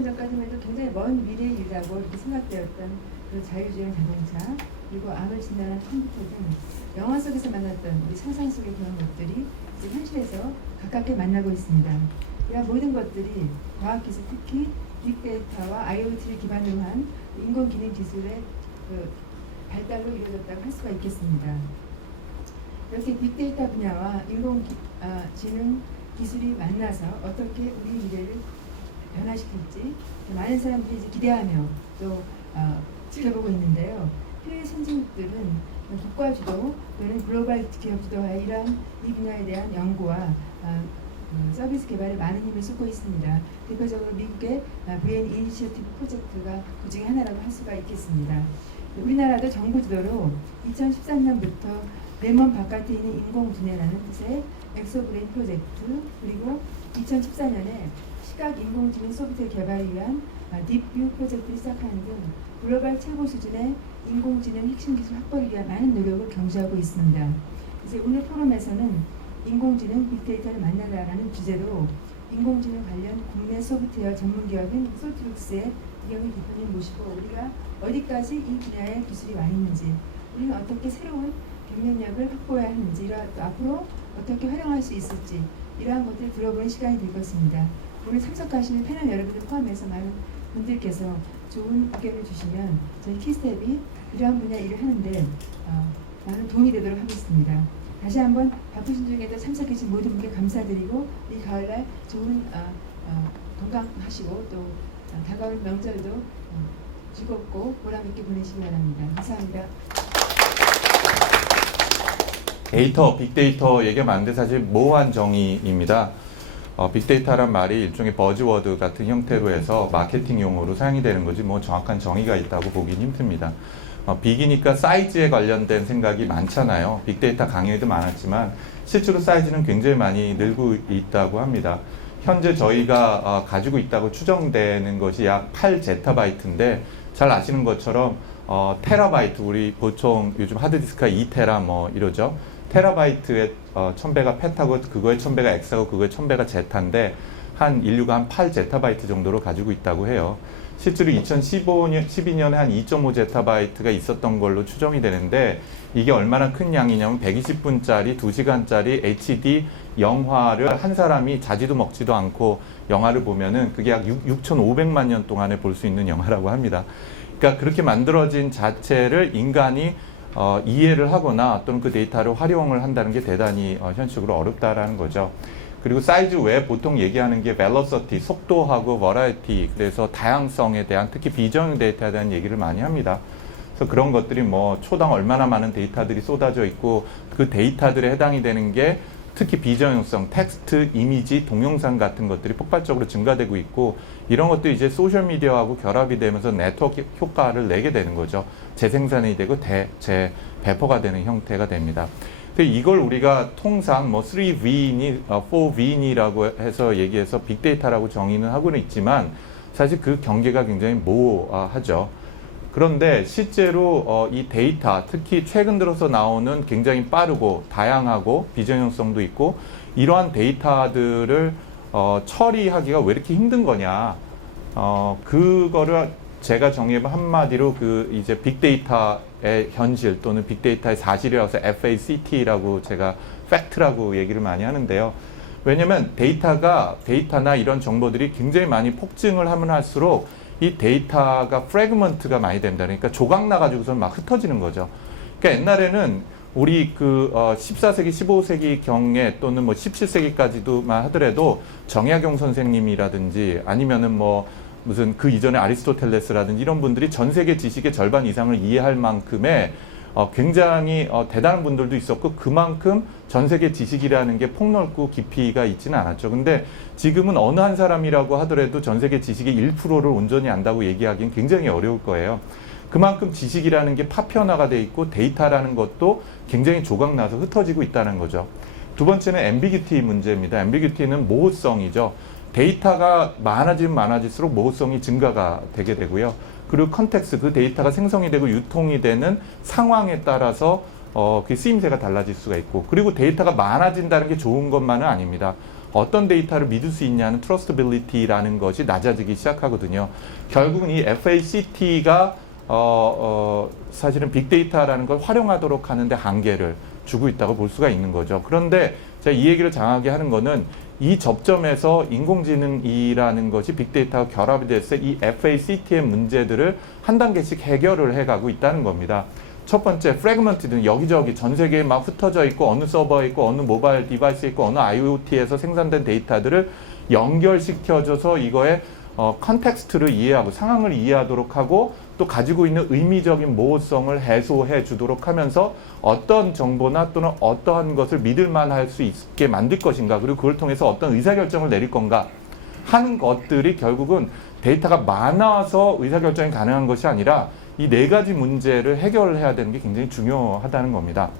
20년 전까지만 해도 굉장히 먼 미래의 일이라고 이렇게 생각되었던 그 자율주행 자동차, 그리고 암을 진단한 컴퓨터 등 영화 속에서 만났던 우리 상상 속의 그런 것들이 이제 현실에서 가깝게 만나고 있습니다. 이러한 모든 것들이 과학기술, 특히 빅데이터와 IoT를 기반으로 한 인공지능 기술의 그 발달로 이루어졌다고 할 수가 있겠습니다. 이렇게 빅데이터 분야와 인공지능 기술이 만나서 어떻게 우리 미래를 변화시킬지 많은 사람들이 이제 기대하며 또 지켜보고 있는데요. 해외 선진국들은 국가 주도 또는 글로벌 기업 주도하에 이러한 이 분야에 대한 연구와 서비스 개발에 많은 힘을 쏟고 있습니다. 대표적으로 미국의 VN 이니셔티브 프로젝트가 그 중에 하나라고 할 수가 있겠습니다. 우리나라도 정부 주도로 2013년부터 내 몸 바깥에 있는 인공두뇌라는 뜻의 엑소브레인 프로젝트, 그리고 2014년에 시각 인공지능 소프트웨어 개발을 위한 딥뷰 프로젝트를 시작하는 등 글로벌 최고 수준의 인공지능 핵심 기술 확보를 위한 많은 노력을 경주하고 있습니다. 이제 오늘 포럼에서는 인공지능 빅데이터를 만나다라는 주제로 인공지능 관련 국내 소프트웨어 전문 기업인 솔트룩스의 이경희 대표님 모시고 우리가 어디까지 이 분야의 기술이 와 있는지, 우리는 어떻게 새로운 경쟁력을 확보해야 하는지, 또 앞으로 어떻게 활용할 수 있을지 이러한 것들을 들어보는 시간이 될 것입니다. 오늘 참석하시는 패널 여러분들 포함해서 많은 분들께서 좋은 의견을 주시면 저희 키스텝이 이러한 분야 일을 하는데 많은 도움이 되도록 하겠습니다. 다시 한번 바쁘신 중에도 참석해주신 모든 분께 감사드리고 이 가을날 좋은 건강하시고 또 다가올 명절도 즐겁고 보람있게 보내시기 바랍니다. 감사합니다. 데이터, 빅데이터 얘기하면 안 돼. 사실 모호한 정의입니다. 빅데이터란 말이 일종의 버즈워드 같은 형태로 해서 마케팅 용어로 사용이 되는 거지 뭐 정확한 정의가 있다고 보긴 힘듭니다. 빅이니까 사이즈에 관련된 생각이 많잖아요. 빅데이터 강의에도 많았지만 실제로 사이즈는 굉장히 많이 늘고 있다고 합니다. 현재 저희가 가지고 있다고 추정되는 것이 약 8제타바이트인데 잘 아시는 것처럼 테라바이트, 우리 보통 요즘 하드디스크가 2테라 뭐 이러죠. 테라바이트에 1000배가 페타고 그거에 1000배가 엑사고 그거에 1000배가 제타인데 한 인류가 한 8제타바이트 정도로 가지고 있다고 해요. 실제로 2012년에 한 2.5제타바이트가 있었던 걸로 추정이 되는데 이게 얼마나 큰 양이냐면 120분짜리 2시간짜리 HD 영화를 한 사람이 자지도 먹지도 않고 영화를 보면은 그게 약 6,500만 년 동안에 볼 수 있는 영화라고 합니다. 그러니까 그렇게 만들어진 자체를 인간이 이해를 하거나 또는 그 데이터를 활용을 한다는 게 대단히 현실적으로 어렵다라는 거죠. 그리고 사이즈 외에 보통 얘기하는 게 velocity, 속도하고 variety, 그래서 다양성에 대한, 특히 비정형 데이터에 대한 얘기를 많이 합니다. 그래서 그런 것들이 뭐 초당 얼마나 많은 데이터들이 쏟아져 있고 그 데이터들에 해당이 되는 게 특히 비정형성, 텍스트, 이미지, 동영상 같은 것들이 폭발적으로 증가되고 있고 이런 것도 이제 소셜미디어하고 결합이 되면서 네트워크 효과를 내게 되는 거죠. 재생산이 되고 재배포가 되는 형태가 됩니다. 근데 이걸 우리가 통상 뭐 3V니 4V니라고 해서 얘기해서 빅데이터라고 정의는 하고는 있지만 사실 그 경계가 굉장히 모호하죠. 그런데 실제로 이 데이터, 특히 최근 들어서 나오는 굉장히 빠르고 다양하고 비정형성도 있고 이러한 데이터들을 처리하기가 왜 이렇게 힘든 거냐, 그거를 제가 정의해본 한마디로 이제 빅데이터의 현실 또는 빅데이터의 사실이라서 FACT라고 제가 팩트라고 얘기를 많이 하는데요. 왜냐면 데이터나 이런 정보들이 굉장히 많이 폭증을 하면 할수록 이 데이터가 프래그먼트가 많이 됩니다. 그러니까 조각 나가지고서 막 흩어지는 거죠. 그러니까 옛날에는 우리 14세기, 15세기 경에 또는 뭐 17세기까지도만 하더라도 정약용 선생님이라든지 아니면은 뭐 무슨 그 이전에 아리스토텔레스라든지 이런 분들이 전 세계 지식의 절반 이상을 이해할 만큼의 굉장히 대단한 분들도 있었고 그만큼 전 세계 지식이라는 게 폭넓고 깊이가 있지는 않았죠. 근데 지금은 어느 한 사람이라고 하더라도 전 세계 지식의 1%를 온전히 안다고 얘기하기는 굉장히 어려울 거예요. 그만큼 지식이라는 게 파편화가 돼 있고 데이터라는 것도 굉장히 조각나서 흩어지고 있다는 거죠. 두 번째는 앰비기티 문제입니다. 앰비기티는 모호성이죠. 데이터가 많아지면 많아질수록 모호성이 증가가 되게 되고요. 그리고 컨텍스트, 그 데이터가 생성이 되고 유통이 되는 상황에 따라서 그 쓰임새가 달라질 수가 있고, 그리고 데이터가 많아진다는 게 좋은 것만은 아닙니다. 어떤 데이터를 믿을 수 있냐는 트러스트빌리티라는 것이 낮아지기 시작하거든요. 결국은 이 FACT가 사실은 빅데이터라는 걸 활용하도록 하는데 한계를 주고 있다고 볼 수가 있는 거죠. 그런데 제가 이 얘기를 장하게 하는 거는 이 접점에서 인공지능이라는 것이 빅데이터와 결합이 돼서 이 FACT의 문제들을 한 단계씩 해결을 해가고 있다는 겁니다. 첫 번째, 프래그먼트는 여기저기 전 세계에 막 흩어져 있고 어느 서버에 있고 어느 모바일 디바이스에 있고 어느 IoT에서 생산된 데이터들을 연결시켜줘서 이거의 컨텍스트를 이해하고 상황을 이해하도록 하고 또 가지고 있는 의미적인 모호성을 해소해 주도록 하면서 어떤 정보나 또는 어떠한 것을 믿을만 할 수 있게 만들 것인가, 그리고 그걸 통해서 어떤 의사결정을 내릴 건가 하는 것들이 결국은 데이터가 많아서 의사결정이 가능한 것이 아니라 이 네 가지 문제를 해결해야 되는 게 굉장히 중요하다는 겁니다.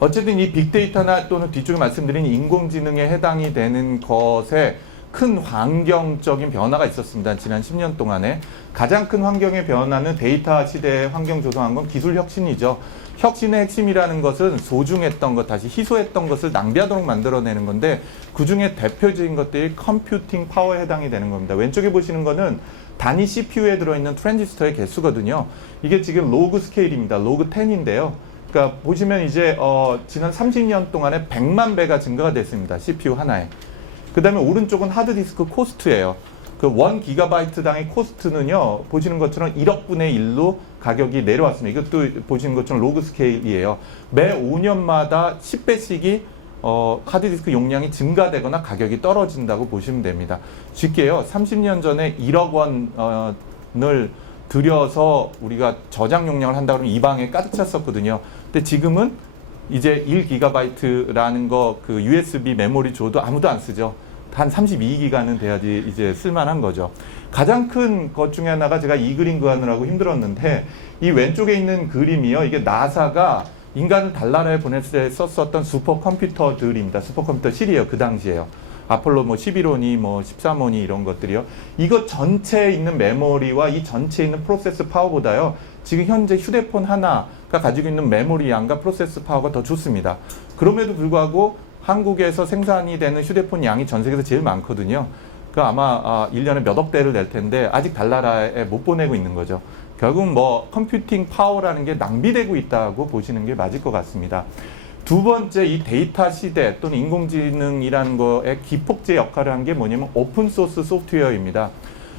어쨌든 이 빅데이터나 또는 뒤쪽에 말씀드린 인공지능에 해당이 되는 것에 큰 환경적인 변화가 있었습니다. 지난 10년 동안에. 가장 큰 환경의 변화는 데이터 시대에 환경 조성한 건 기술 혁신이죠. 혁신의 핵심이라는 것은 소중했던 것, 다시 희소했던 것을 낭비하도록 만들어내는 건데, 그 중에 대표적인 것들이 컴퓨팅 파워에 해당이 되는 겁니다. 왼쪽에 보시는 거는 단위 CPU에 들어있는 트랜지스터의 개수거든요. 이게 지금 로그 스케일입니다. 로그 10인데요. 그러니까 보시면 이제 지난 30년 동안에 100만 배가 증가가 됐습니다. CPU 하나에. 그 다음에 오른쪽은 하드디스크 코스트예요. 그 1GB당의 코스트는요, 보시는 것처럼 1억 분의 1로 가격이 내려왔습니다. 이것도 보시는 것처럼 로그 스케일이에요. 매 5년마다 10배씩이 하드디스크 용량이 증가되거나 가격이 떨어진다고 보시면 됩니다. 쉽게요, 30년 전에 1억 원을 들여서 우리가 저장 용량을 한다 그러면 이 방에 가득 찼었거든요. 근데 지금은 이제 1GB라는 거 그 USB 메모리 줘도 아무도 안 쓰죠. 한 32기가는 돼야지 이제 쓸만한 거죠. 가장 큰 것 중에 하나가, 제가 이 그림 그하느라고 힘들었는데, 이 왼쪽에 있는 그림이요, 이게 나사가 인간을 달나라에 보냈을 때 썼었던 슈퍼컴퓨터들입니다. 슈퍼컴퓨터 실이에요. 그 당시에요. 아폴로 11호니 13호니 이런 것들이요. 이거 전체에 있는 메모리와 이 전체에 있는 프로세스 파워보다요, 지금 현재 휴대폰 하나가 가지고 있는 메모리 양과 프로세스 파워가 더 좋습니다. 그럼에도 불구하고 한국에서 생산이 되는 휴대폰 양이 전 세계에서 제일 많거든요. 그 아마 1년에 몇억 대를 낼 텐데 아직 달나라에 못 보내고 있는 거죠. 결국 컴퓨팅 파워라는 게 낭비되고 있다고 보시는 게 맞을 것 같습니다. 두 번째, 이 데이터 시대 또는 인공지능이라는 거에 기폭제 역할을 한 게 뭐냐면 오픈소스 소프트웨어입니다.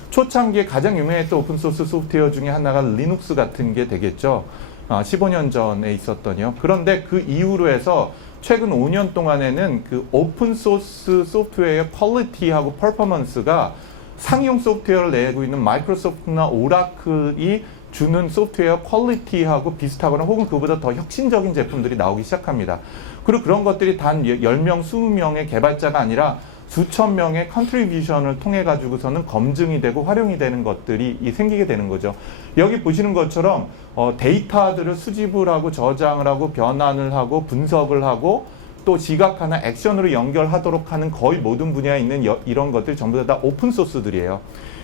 초창기에 가장 유명했던 오픈소스 소프트웨어 중에 하나가 리눅스 같은 게 되겠죠. 15년 전에 있었더니요. 그런데 그 이후로 해서 최근 5년 동안에는 그 오픈소스 소프트웨어의 퀄리티하고 퍼포먼스가 상용 소프트웨어를 내고 있는 마이크로소프트나 오라클이 주는 소프트웨어 퀄리티하고 비슷하거나 혹은 그보다 더 혁신적인 제품들이 나오기 시작합니다. 그리고 그런 것들이 단 10명, 20명의 개발자가 아니라 수천 명의 컨트리뷰션을 통해 가지고서는 검증이 되고 활용이 되는 것들이 생기게 되는 거죠. 여기 보시는 것처럼 데이터들을 수집을 하고 저장을 하고 변환을 하고 분석을 하고 또 지각하나 액션으로 연결하도록 하는 거의 모든 분야에 있는 이런 것들이 전부 다 오픈소스들이에요.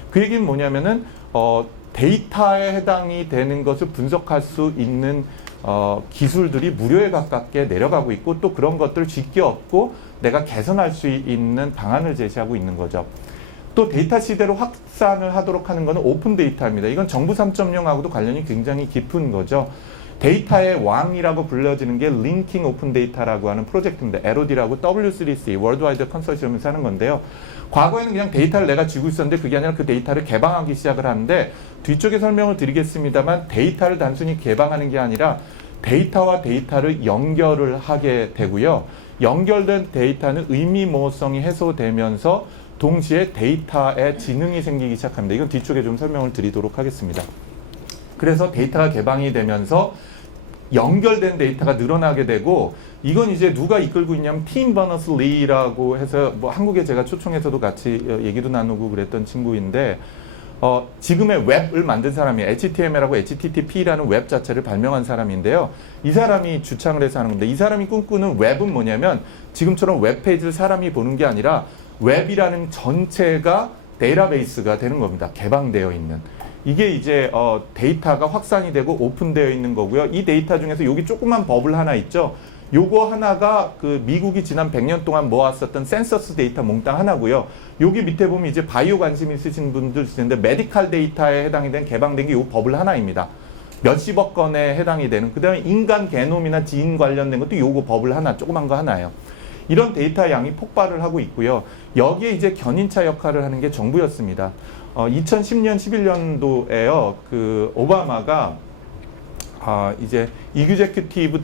그 얘기는 뭐냐면은 데이터에 해당이 되는 것을 분석할 수 있는 기술들이 무료에 가깝게 내려가고 있고, 또 그런 것들을 쉽게 얻고 내가 개선할 수 있는 방안을 제시하고 있는 거죠. 또 데이터 시대로 확산을 하도록 하는 것은 오픈 데이터입니다. 이건 정부 3.0하고도 관련이 굉장히 깊은 거죠. 데이터의 왕이라고 불려지는 게 링킹 오픈 데이터라고 하는 프로젝트입니다. LOD라고 W3C, 월드와이드 컨소시엄에서 하는 건데요. 과거에는 그냥 데이터를 내가 쥐고 있었는데 그게 아니라 그 데이터를 개방하기 시작을 하는데, 뒤쪽에 설명을 드리겠습니다만 데이터를 단순히 개방하는 게 아니라 데이터와 데이터를 연결을 하게 되고요. 연결된 데이터는 의미 모호성이 해소되면서 동시에 데이터에 지능이 생기기 시작합니다. 이건 뒤쪽에 좀 설명을 드리도록 하겠습니다. 그래서 데이터가 개방이 되면서 연결된 데이터가 늘어나게 되고, 이건 이제 누가 이끌고 있냐면 팀 버너스-리라고 해서 한국에 제가 초청해서도 같이 얘기도 나누고 그랬던 친구인데, 지금의 웹을 만든 사람이 HTML하고 HTTP라는 웹 자체를 발명한 사람인데요. 이 사람이 주창을 해서 하는 건데, 이 사람이 꿈꾸는 웹은 뭐냐면 지금처럼 웹페이지를 사람이 보는 게 아니라 웹이라는 전체가 데이터베이스가 되는 겁니다. 개방되어 있는. 이게 이제 데이터가 확산이 되고 오픈되어 있는 거고요. 이 데이터 중에서 여기 조그만 버블 하나 있죠. 요거 하나가 그 미국이 지난 100년 동안 모았었던 센서스 데이터 몽땅 하나고요. 여기 밑에 보면 이제 바이오 관심 있으신 분들 있는데 메디칼 데이터에 해당이 된 개방된 게 요 버블 하나입니다. 몇십억 건에 해당이 되는. 그다음에 인간 게놈이나 지인 관련된 것도 요거 버블 하나, 조그만 거 하나예요. 이런 데이터 양이 폭발을 하고 있고요. 여기에 이제 견인차 역할을 하는 게 정부였습니다. 2010년, 11년도에요. 그 오바마가 이제 이규제큐티브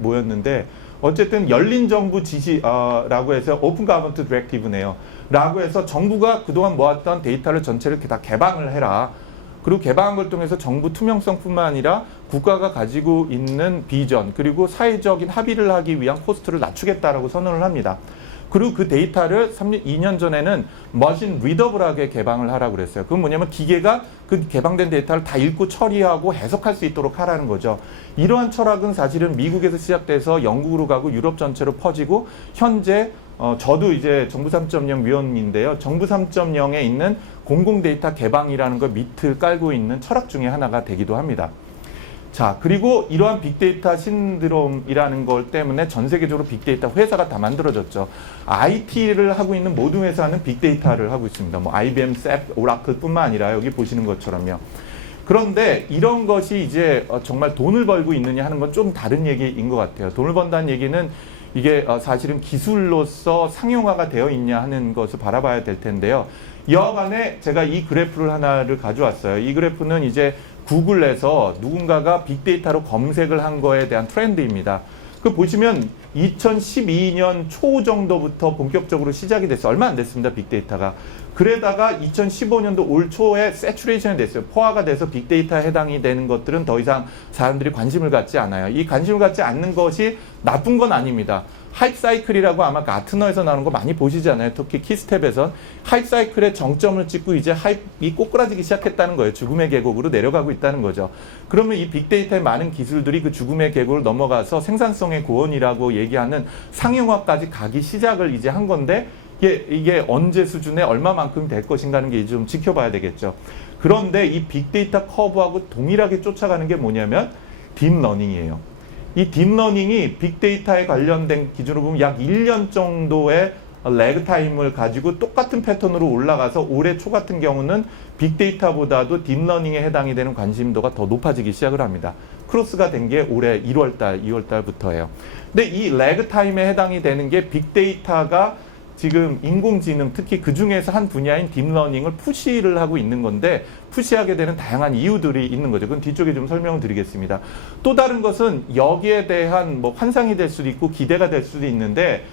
뭐였는데 어쨌든 열린 정부 지시라고 해서 오픈 가버먼트 디렉티브네요. 라고 해서 정부가 그동안 모았던 데이터를 전체를 다 개방을 해라. 그리고 개방한 걸 통해서 정부 투명성뿐만 아니라 국가가 가지고 있는 비전 그리고 사회적인 합의를 하기 위한 코스트를 낮추겠다라고 선언을 합니다. 그리고 그 데이터를 2년 전에는 머신 리더블하게 개방을 하라고 그랬어요. 그건 뭐냐면 기계가 그 개방된 데이터를 다 읽고 처리하고 해석할 수 있도록 하라는 거죠. 이러한 철학은 사실은 미국에서 시작돼서 영국으로 가고 유럽 전체로 퍼지고 현재 저도 이제 정부 3.0 위원인데요. 정부 3.0에 있는 공공 데이터 개방이라는 거 밑을 깔고 있는 철학 중에 하나가 되기도 합니다. 자, 그리고 이러한 빅데이터 신드롬이라는 걸 때문에 전 세계적으로 빅데이터 회사가 다 만들어졌죠. IT를 하고 있는 모든 회사는 빅데이터를 하고 있습니다. 뭐 IBM, SAP, 오라클뿐만 아니라 여기 보시는 것처럼요. 그런데 이런 것이 이제 정말 돈을 벌고 있느냐 하는 건 좀 다른 얘기인 것 같아요. 돈을 번다는 얘기는 이게 사실은 기술로서 상용화가 되어 있냐 하는 것을 바라봐야 될 텐데요. 여간에 제가 이 그래프를 하나를 가져왔어요. 이 그래프는 이제 구글에서 누군가가 빅데이터로 검색을 한 거에 대한 트렌드입니다. 그 보시면 2012년 초 정도부터 본격적으로 시작이 됐어요. 얼마 안 됐습니다. 빅데이터가. 그러다가 2015년도 올 초에 세츄레이션이 됐어요. 포화가 돼서 빅데이터에 해당이 되는 것들은 더 이상 사람들이 관심을 갖지 않아요. 이 관심을 갖지 않는 것이 나쁜 건 아닙니다. 하이프 사이클이라고 아마 가트너에서 나오는 거 많이 보시잖아요. 특히 키스텝에선 하이프 사이클의 정점을 찍고 이제 하이프이 꼬꾸라지기 시작했다는 거예요. 죽음의 계곡으로 내려가고 있다는 거죠. 그러면 이 빅데이터의 많은 기술들이 그 죽음의 계곡을 넘어가서 생산성의 고원이라고 얘기하는 상용화까지 가기 시작을 이제 한 건데 이게 언제 수준에 얼마만큼 될 것인가 하는 게 이제 좀 지켜봐야 되겠죠. 그런데 이 빅데이터 커브하고 동일하게 쫓아가는 게 뭐냐면 딥러닝이에요. 이 딥러닝이 빅데이터에 관련된 기준으로 보면 약 1년 정도의 레그 타임을 가지고 똑같은 패턴으로 올라가서 올해 초 같은 경우는 빅데이터보다도 딥러닝에 해당이 되는 관심도가 더 높아지기 시작을 합니다. 크로스가 된 게 올해 1월달, 2월달부터예요. 근데 이 레그 타임에 해당이 되는 게 빅데이터가 지금 인공지능 특히 그 중에서 한 분야인 딥러닝을 푸시를 하고 있는 건데 푸시하게 되는 다양한 이유들이 있는 거죠. 그건 뒤쪽에 좀 설명을 드리겠습니다. 또 다른 것은 여기에 대한 뭐 환상이 될 수도 있고 기대가 될 수도 있는데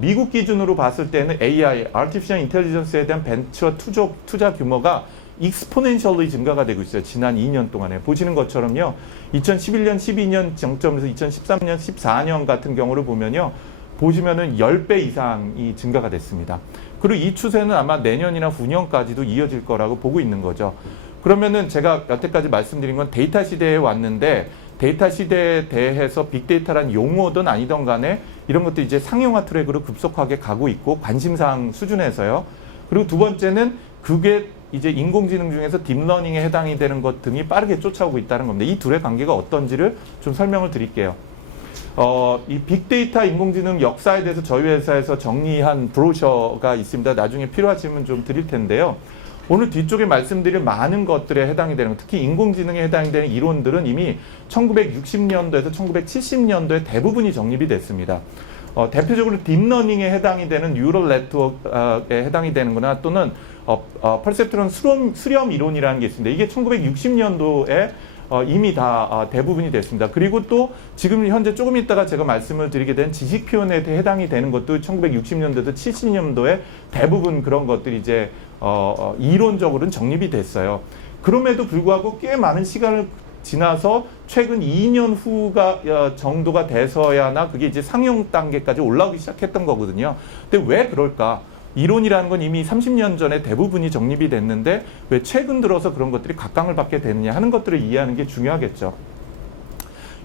미국 기준으로 봤을 때는 AI, Artificial Intelligence에 대한 벤처 투자 규모가 익스포넨셜리 증가가 되고 있어요. 지난 2년 동안에. 보시는 것처럼요. 2011년, 12년 정점에서 2013년, 14년 같은 경우를 보면요. 보시면은 10배 이상이 증가가 됐습니다. 그리고 이 추세는 아마 내년이나 후년까지도 이어질 거라고 보고 있는 거죠. 그러면은 제가 여태까지 말씀드린 건 데이터 시대에 왔는데 데이터 시대에 대해서 빅데이터란 용어든 아니든 간에 이런 것도 이제 상용화 트랙으로 급속하게 가고 있고 관심사항 수준에서요. 그리고 두 번째는 그게 이제 인공지능 중에서 딥러닝에 해당이 되는 것 등이 빠르게 쫓아오고 있다는 겁니다. 이 둘의 관계가 어떤지를 좀 설명을 드릴게요. 이 빅데이터 인공지능 역사에 대해서 저희 회사에서 정리한 브로셔가 있습니다. 나중에 필요하시면 좀 드릴 텐데요. 오늘 뒤쪽에 말씀드릴 많은 것들에 해당이 되는, 특히 인공지능에 해당이 되는 이론들은 이미 1960년도에서 1970년도에 대부분이 정립이 됐습니다. 대표적으로 딥러닝에 해당이 되는 뉴럴 네트워크에 해당이 되는 거나 또는 퍼셉트론 수렴 이론이라는 게 있습니다. 이게 1960년도에 이미 다 대부분이 됐습니다. 그리고 또 지금 현재 조금 있다가 제가 말씀을 드리게 된 지식 표현에 해당이 되는 것도 1960년대도 70년도에 대부분 그런 것들이 이제 이론적으로는 정립이 됐어요. 그럼에도 불구하고 꽤 많은 시간을 지나서 최근 2년 후가 정도가 돼서야나 그게 이제 상용 단계까지 올라오기 시작했던 거거든요. 근데 왜 그럴까? 이론이라는 건 이미 30년 전에 대부분이 정립이 됐는데 왜 최근 들어서 그런 것들이 각광을 받게 되느냐 하는 것들을 이해하는 게 중요하겠죠.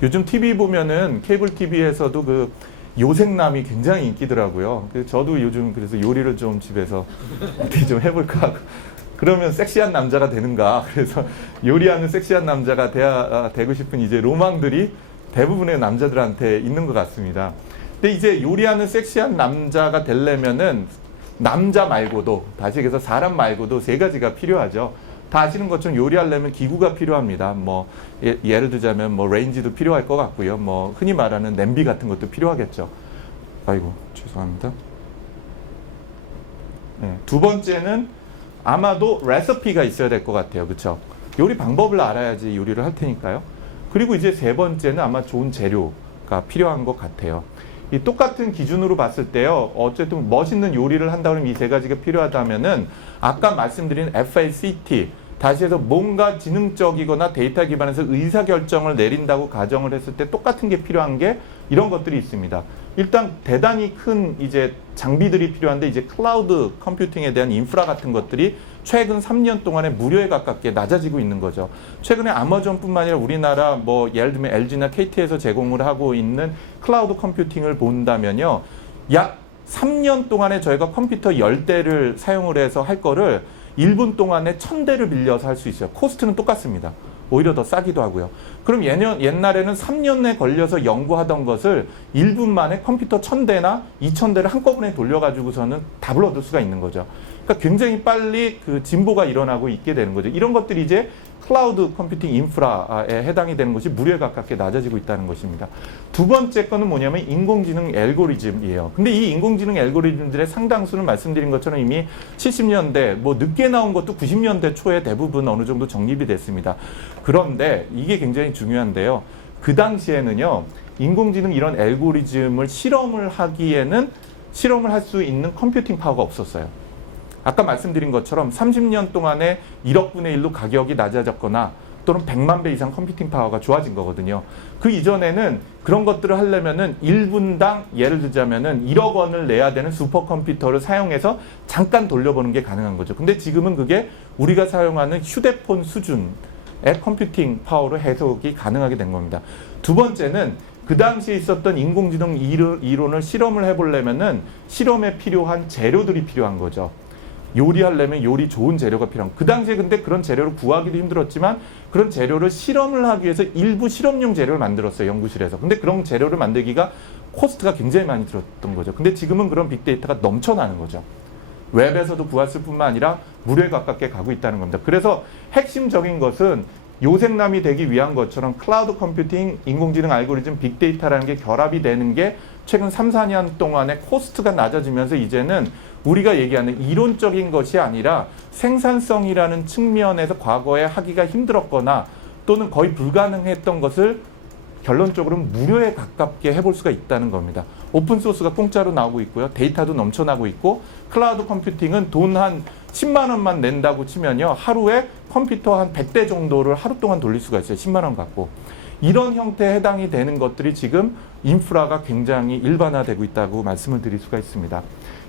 요즘 TV 보면은 케이블 TV에서도 그 요생남이 굉장히 인기더라고요. 저도 요즘 그래서 요리를 좀 집에서 어떻게 좀 해볼까 하고 그러면 섹시한 남자가 되는가. 그래서 요리하는 섹시한 남자가 되고 싶은 이제 로망들이 대부분의 남자들한테 있는 것 같습니다. 근데 이제 요리하는 섹시한 남자가 되려면은 남자 말고도, 다시 얘기해서 사람 말고도 세 가지가 필요하죠. 다 아시는 것처럼 요리하려면 기구가 필요합니다. 뭐 예를 들자면 뭐 레인지도 필요할 것 같고요. 뭐 흔히 말하는 냄비 같은 것도 필요하겠죠. 아이고 죄송합니다. 네, 두 번째는 아마도 레시피가 있어야 될 것 같아요. 그렇죠? 요리 방법을 알아야지 요리를 할 테니까요. 그리고 이제 세 번째는 아마 좋은 재료가 필요한 것 같아요. 이 똑같은 기준으로 봤을 때요. 어쨌든 멋있는 요리를 한다 그러면 이 세 가지가 필요하다면은 아까 말씀드린 FACT, 다시 해서 뭔가 지능적이거나 데이터 기반에서 의사결정을 내린다고 가정을 했을 때 똑같은 게 필요한 게 이런 것들이 있습니다. 일단 대단히 큰 이제 장비들이 필요한데 이제 클라우드 컴퓨팅에 대한 인프라 같은 것들이 최근 3년 동안에 무료에 가깝게 낮아지고 있는 거죠. 최근에 아마존뿐만 아니라 우리나라 뭐 예를 들면 LG나 KT에서 제공을 하고 있는 클라우드 컴퓨팅을 본다면요. 약 3년 동안에 저희가 컴퓨터 10대를 사용을 해서 할 거를 1분 동안에 1000대를 빌려서 할 수 있어요. 코스트는 똑같습니다. 오히려 더 싸기도 하고요. 그럼 옛날에는 3년에 걸려서 연구하던 것을 1분 만에 컴퓨터 1000대나 2000대를 한꺼번에 돌려가지고서는 답을 얻을 수가 있는 거죠. 그러니까 굉장히 빨리 그 진보가 일어나고 있게 되는 거죠. 이런 것들이 이제 클라우드 컴퓨팅 인프라에 해당이 되는 것이 무료에 가깝게 낮아지고 있다는 것입니다. 두 번째 거는 뭐냐면 인공지능 알고리즘이에요. 근데 이 인공지능 알고리즘들의 상당수는 말씀드린 것처럼 이미 70년대, 뭐 늦게 나온 것도 90년대 초에 대부분 어느 정도 정립이 됐습니다. 그런데 이게 굉장히 중요한데요. 그 당시에는요, 인공지능 이런 알고리즘을 실험을 하기에는 실험을 할 수 있는 컴퓨팅 파워가 없었어요. 아까 말씀드린 것처럼 30년 동안에 1억 분의 1로 가격이 낮아졌거나 또는 100만 배 이상 컴퓨팅 파워가 좋아진 거거든요. 그 이전에는 그런 것들을 하려면은 1분당 예를 들자면은 1억 원을 내야 되는 슈퍼컴퓨터를 사용해서 잠깐 돌려보는 게 가능한 거죠. 근데 지금은 그게 우리가 사용하는 휴대폰 수준의 컴퓨팅 파워로 해석이 가능하게 된 겁니다. 두 번째는 그 당시에 있었던 인공지능 이론을 실험을 해보려면은 실험에 필요한 재료들이 필요한 거죠. 요리하려면 요리 좋은 재료가 필요한. 그 당시에 근데 그런 재료를 구하기도 힘들었지만 그런 재료를 실험을 하기 위해서 일부 실험용 재료를 만들었어요. 연구실에서. 근데 그런 재료를 만들기가 코스트가 굉장히 많이 들었던 거죠. 근데 지금은 그런 빅데이터가 넘쳐나는 거죠. 웹에서도 구했을 뿐만 아니라 무료에 가깝게 가고 있다는 겁니다. 그래서 핵심적인 것은 요생남이 되기 위한 것처럼 클라우드 컴퓨팅, 인공지능 알고리즘, 빅데이터라는 게 결합이 되는 게 최근 3, 4년 동안에 코스트가 낮아지면서 이제는 우리가 얘기하는 이론적인 것이 아니라 생산성이라는 측면에서 과거에 하기가 힘들었거나 또는 거의 불가능했던 것을 결론적으로는 무료에 가깝게 해볼 수가 있다는 겁니다. 오픈소스가 공짜로 나오고 있고요. 데이터도 넘쳐나고 있고 클라우드 컴퓨팅은 돈 한 10만 원만 낸다고 치면요. 하루에 컴퓨터 한 100대 정도를 하루 동안 돌릴 수가 있어요. 10만 원 갖고. 이런 형태에 해당이 되는 것들이 지금 인프라가 굉장히 일반화되고 있다고 말씀을 드릴 수가 있습니다.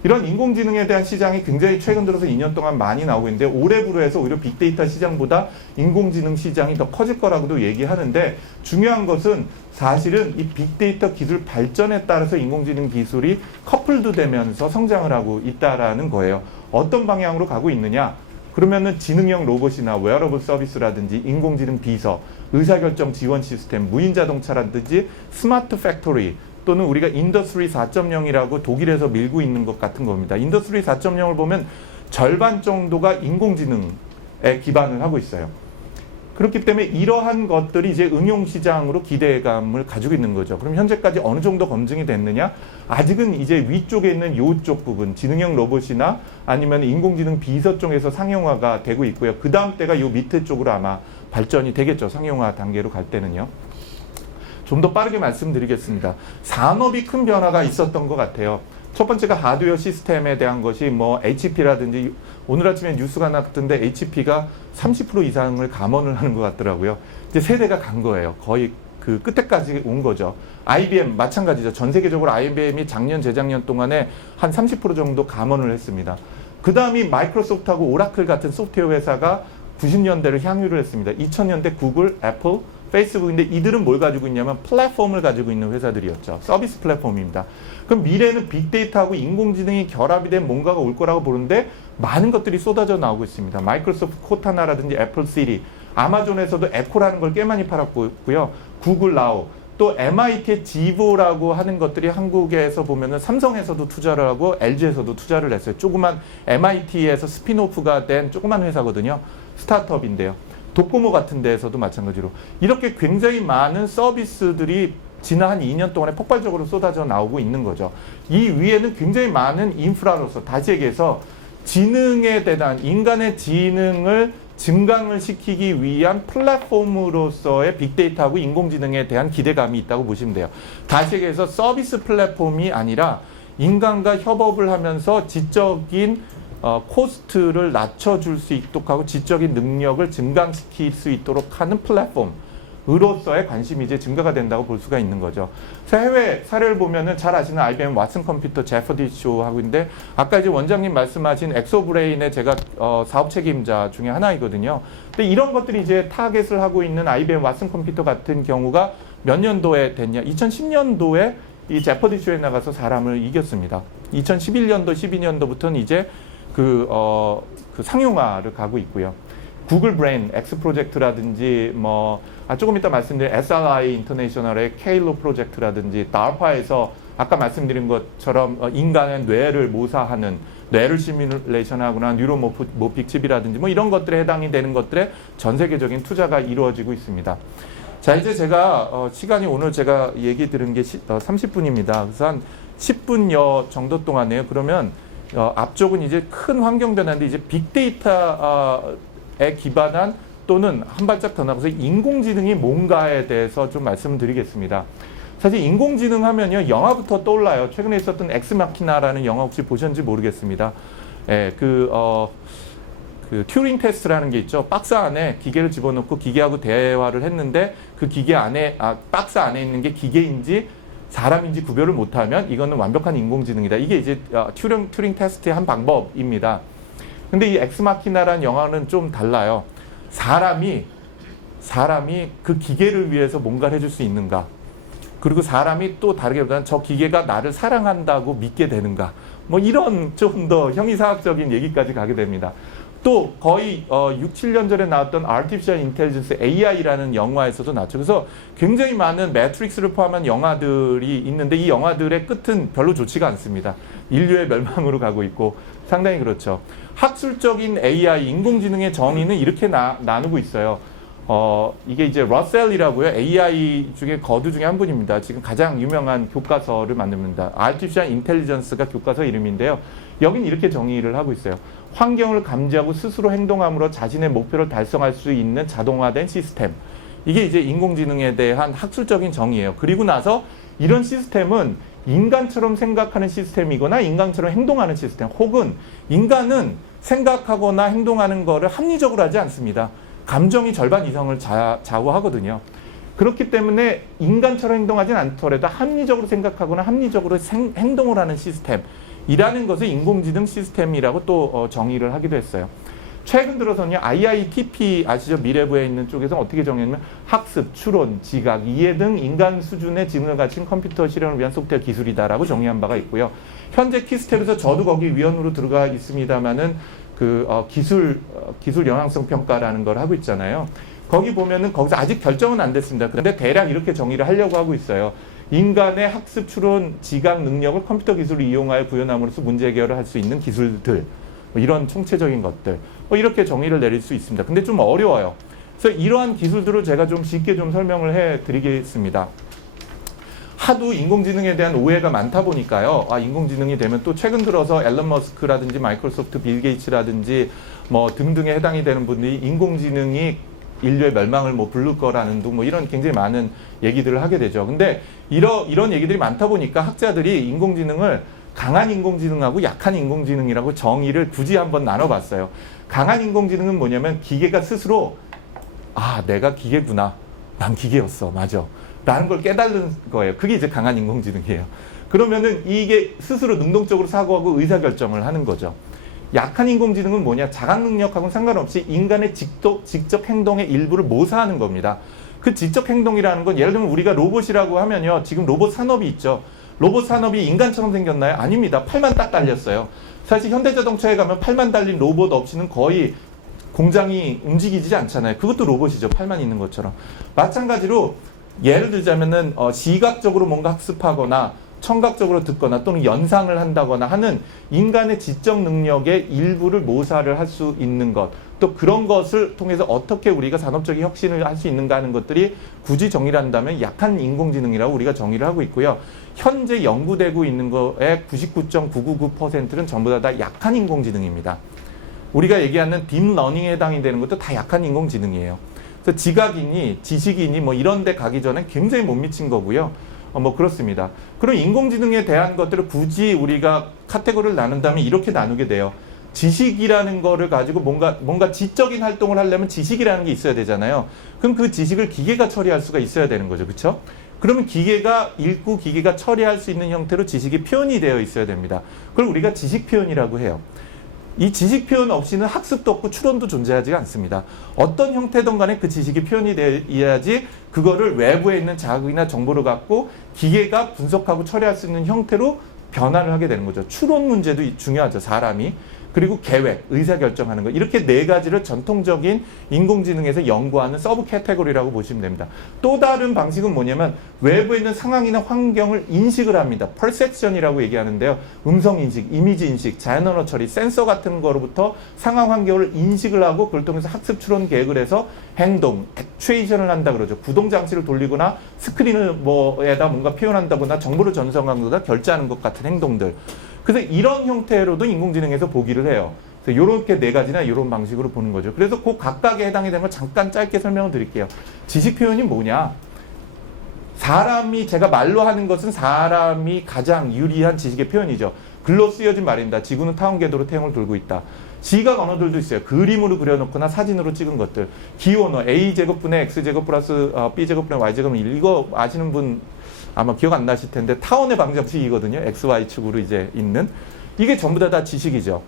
이런 인공지능에 대한 시장이 굉장히 최근 들어서 2년 동안 많이 나오고 있는데 올해부로 해서 오히려 빅데이터 시장보다 인공지능 시장이 더 커질 거라고도 얘기하는데 중요한 것은 사실은 이 빅데이터 기술 발전에 따라서 인공지능 기술이 커플드 되면서 성장을 하고 있다라는 거예요. 어떤 방향으로 가고 있느냐? 그러면은 지능형 로봇이나 웨어러블 서비스라든지 인공지능 비서, 의사결정 지원 시스템, 무인 자동차라든지 스마트 팩토리 또는 우리가 인더스트리 4.0이라고 독일에서 밀고 있는 것 같은 겁니다. 인더스트리 4.0을 보면 절반 정도가 인공지능에 기반을 하고 있어요. 그렇기 때문에 이러한 것들이 이제 응용 시장으로 기대감을 가지고 있는 거죠. 그럼 현재까지 어느 정도 검증이 됐느냐? 아직은 이제 위쪽에 있는 요쪽 부분, 지능형 로봇이나 아니면 인공지능 비서 쪽에서 상용화가 되고 있고요. 그 다음 때가 요 밑에 쪽으로 아마 발전이 되겠죠. 상용화 단계로 갈 때는요. 좀 더 빠르게 말씀드리겠습니다. 산업이 큰 변화가 있었던 것 같아요. 첫 번째가 하드웨어 시스템에 대한 것이 뭐 HP라든지 오늘 아침에 뉴스가 났던데 HP가 30% 이상을 감원을 하는 것 같더라고요. 이제 세대가 간 거예요. 거의 그 끝에까지 온 거죠. IBM 마찬가지죠. 전 세계적으로 IBM이 작년, 재작년 동안에 한 30% 정도 감원을 했습니다. 그 다음이 마이크로소프트하고 오라클 같은 소프트웨어 회사가 90년대를 향유를 했습니다. 2000년대 구글, 애플, 페이스북인데 이들은 뭘 가지고 있냐면 플랫폼을 가지고 있는 회사들이었죠. 서비스 플랫폼입니다. 그럼 미래는 빅데이터하고 인공지능이 결합이 된 뭔가가 올 거라고 보는데 많은 것들이 쏟아져 나오고 있습니다. 마이크로소프트 코타나라든지 애플 시리, 아마존에서도 에코라는 걸 꽤 많이 팔았고요. 구글 나우, 또 MIT의 지보라고 하는 것들이 한국에서 보면은 삼성에서도 투자를 하고 LG에서도 투자를 했어요. 조그만 MIT에서 스피노프가 된 조그만 회사거든요. 스타트업인데요. 도코모 같은 데에서도 마찬가지로 이렇게 굉장히 많은 서비스들이 지난 한 2년 동안에 폭발적으로 쏟아져 나오고 있는 거죠. 이 위에는 굉장히 많은 인프라로서, 다시 얘기해서 지능에 대한 인간의 지능을 증강을 시키기 위한 플랫폼으로서의 빅데이터하고 인공지능에 대한 기대감이 있다고 보시면 돼요. 다시 얘기해서 서비스 플랫폼이 아니라 인간과 협업을 하면서 지적인 코스트를 낮춰줄 수 있도록 하고 지적인 능력을 증강시킬 수 있도록 하는 플랫폼으로서의 관심이 이제 증가가 된다고 볼 수가 있는 거죠. 그래서 해외 사례를 보면은 잘 아시는 IBM 왓슨 컴퓨터 제퍼디 쇼하고 있는데 아까 이제 원장님 말씀하신 엑소브레인의 제가 사업 책임자 중에 하나이거든요. 근데 이런 것들이 이제 타겟을 하고 있는 IBM 왓슨 컴퓨터 같은 경우가 몇 년도에 됐냐? 2010년도에 이 제퍼디 쇼에 나가서 사람을 이겼습니다. 2011년도, 12년도부터는 이제 그 상용화를 가고 있고요. 구글 브레인 X 프로젝트라든지 조금 이따 말씀드린 SRI 인터내셔널의 케일로 프로젝트라든지 DARPA에서 아까 말씀드린 것처럼 인간의 뇌를 모사하는 뇌를 시뮬레이션하거나 뉴로모픽 칩이라든지 이런 것들에 해당이 되는 것들에 전 세계적인 투자가 이루어지고 있습니다. 자, 이제 제가 시간이 오늘 제가 얘기 들은 게 30분입니다. 그래서 한 10분여 정도 동안에요. 그러면 앞쪽은 이제 큰 환경 변화인데 이제 빅데이터에 기반한 또는 한 발짝 더 나가서 인공지능이 뭔가에 대해서 좀 말씀드리겠습니다. 사실 인공지능 하면요 영화부터 떠올라요. 최근에 있었던 엑스마키나라는 영화 혹시 보셨는지 모르겠습니다. 예, 그 튜링 테스트라는 게 있죠. 박스 안에 기계를 집어넣고 기계하고 대화를 했는데 그 기계 안에 박스 안에 있는 게 기계인지 사람인지 구별을 못하면 이거는 완벽한 인공지능이다. 이게 이제 튜링 테스트의 한 방법입니다. 근데 이 엑스마키나라는 영화는 좀 달라요. 사람이 그 기계를 위해서 뭔가를 해줄 수 있는가? 그리고 사람이 또 다르게 보다는 저 기계가 나를 사랑한다고 믿게 되는가? 이런 좀 더 형이상학적인 얘기까지 가게 됩니다. 또 거의 6, 7년 전에 나왔던 Artificial Intelligence AI라는 영화에서도 나왔죠. 그래서 굉장히 많은 매트릭스를 포함한 영화들이 있는데 이 영화들의 끝은 별로 좋지가 않습니다. 인류의 멸망으로 가고 있고 상당히 그렇죠. 학술적인 AI, 인공지능의 정의는 이렇게 나누고 있어요. 이게 이제 러셀이라고요. AI 중에 거두 중에 한 분입니다. 지금 가장 유명한 교과서를 만듭니다. Artificial Intelligence가 교과서 이름인데요. 여긴 이렇게 정의를 하고 있어요. 환경을 감지하고 스스로 행동함으로 자신의 목표를 달성할 수 있는 자동화된 시스템. 이게 이제 인공지능에 대한 학술적인 정의예요. 그리고 나서 이런 시스템은 인간처럼 생각하는 시스템이거나 인간처럼 행동하는 시스템, 혹은 인간은 생각하거나 행동하는 거를 합리적으로 하지 않습니다. 감정이 절반 이상을 좌우하거든요. 그렇기 때문에 인간처럼 행동하진 않더라도 합리적으로 생각하거나 합리적으로 행동을 하는 시스템이라는 것을 인공지능 시스템이라고 또 정의를 하기도 했어요. 최근 들어서는요, IITP 아시죠? 미래부에 있는 쪽에서 어떻게 정했냐면 학습, 추론, 지각, 이해 등 인간 수준의 지능을 갖춘 컴퓨터 실현을 위한 소프트웨어 기술이다라고 정의한 바가 있고요. 현재 키스텝에서 저도 거기 위원으로 들어가 있습니다만은 기술 영향성 평가라는 걸 하고 있잖아요. 거기 보면은 거기서 아직 결정은 안 됐습니다. 그런데 대략 이렇게 정의를 하려고 하고 있어요. 인간의 학습, 추론, 지각 능력을 컴퓨터 기술을 이용하여 구현함으로써 문제 해결을 할 수 있는 기술들, 이런 총체적인 것들, 이렇게 정의를 내릴 수 있습니다. 근데 좀 어려워요. 그래서 이러한 기술들을 제가 좀 쉽게 좀 설명을 해드리겠습니다. 하도 인공지능에 대한 오해가 많다 보니까요. 인공지능이 되면 또 최근 들어서 앨런 머스크라든지 마이크로소프트 빌 게이츠라든지 등등에 해당이 되는 분들이 인공지능이 인류의 멸망을 부를 거라는 등 이런 굉장히 많은 얘기들을 하게 되죠. 근데 이런 얘기들이 많다 보니까 학자들이 인공지능을 강한 인공지능하고 약한 인공지능이라고 정의를 굳이 한번 나눠봤어요. 강한 인공지능은 뭐냐면 기계가 스스로 내가 기계구나. 난 기계였어. 맞아. 라는 걸 깨달은 거예요. 그게 이제 강한 인공지능이에요. 그러면은 이게 스스로 능동적으로 사고하고 의사결정을 하는 거죠. 약한 인공지능은 뭐냐? 자각 능력하고는 상관없이 인간의 직접 행동의 일부를 모사하는 겁니다. 그 직접 행동이라는 건 예를 들면 우리가 로봇이라고 하면요. 지금 로봇 산업이 있죠. 로봇 산업이 인간처럼 생겼나요? 아닙니다. 팔만 딱 달렸어요. 사실 현대자동차에 가면 팔만 달린 로봇 없이는 거의 공장이 움직이지 않잖아요. 그것도 로봇이죠. 팔만 있는 것처럼. 마찬가지로 예를 들자면은 시각적으로 뭔가 학습하거나 청각적으로 듣거나 또는 연상을 한다거나 하는 인간의 지적 능력의 일부를 모사를 할 수 있는 것, 또 그런 것을 통해서 어떻게 우리가 산업적인 혁신을 할 수 있는가 하는 것들이 굳이 정의를 한다면 약한 인공지능이라고 우리가 정의를 하고 있고요. 현재 연구되고 있는 거의 99.999%는 전부 다 약한 인공지능입니다. 우리가 얘기하는 딥러닝에 해당이 되는 것도 다 약한 인공지능이에요. 그래서 지각이니 지식이니 뭐 이런 데 가기 전에 굉장히 못 미친 거고요. 뭐 그렇습니다. 그럼 인공지능에 대한 것들을 굳이 우리가 카테고리를 나눈다면 이렇게 나누게 돼요. 지식이라는 거를 가지고 뭔가 지적인 활동을 하려면 지식이라는 게 있어야 되잖아요. 그럼 그 지식을 기계가 처리할 수가 있어야 되는 거죠. 그렇죠? 그러면 기계가 읽고 기계가 처리할 수 있는 형태로 지식이 표현이 되어 있어야 됩니다. 그걸 우리가 지식 표현이라고 해요. 이 지식 표현 없이는 학습도 없고 추론도 존재하지 않습니다. 어떤 형태든 간에 그 지식이 표현이 돼야지 그거를 외부에 있는 자극이나 정보를 갖고 기계가 분석하고 처리할 수 있는 형태로 변화를 하게 되는 거죠. 추론 문제도 중요하죠. 사람이. 그리고 계획, 의사결정하는 거. 이렇게 네 가지를 전통적인 인공지능에서 연구하는 서브 캐테고리라고 보시면 됩니다. 또 다른 방식은 뭐냐면 외부에 있는 상황이나 환경을 인식을 합니다. 퍼셉션이라고 얘기하는데요. 음성인식, 이미지인식, 자연언어 처리, 센서 같은 거로부터 상황 환경을 인식을 하고 그걸 통해서 학습 추론 계획을 해서 행동, 액추에이션을 한다 그러죠. 구동 장치를 돌리거나 스크린을 뭐에다 뭔가 표현한다거나 정보를 전송하거나 결제하는 것 같은 행동들. 그래서 이런 형태로도 인공지능에서 보기를 해요. 그래서 이렇게 네 가지나 이런 방식으로 보는 거죠. 그래서 그 각각에 해당이 되는 걸 잠깐 짧게 설명을 드릴게요. 지식 표현이 뭐냐? 제가 말로 하는 것은 사람이 가장 유리한 지식의 표현이죠. 글로 쓰여진 말입니다. 지구는 타원 궤도로 태양을 돌고 있다. 지각 언어들도 있어요. 그림으로 그려놓거나 사진으로 찍은 것들. 기원어 a제곱분의 x제곱 플러스 b제곱분의 y제곱은 1. 이거 아시는 분 아마 기억 안 나실 텐데 타원의 방정식이거든요. XY축으로 이제 있는. 이게 전부 다 지식이죠.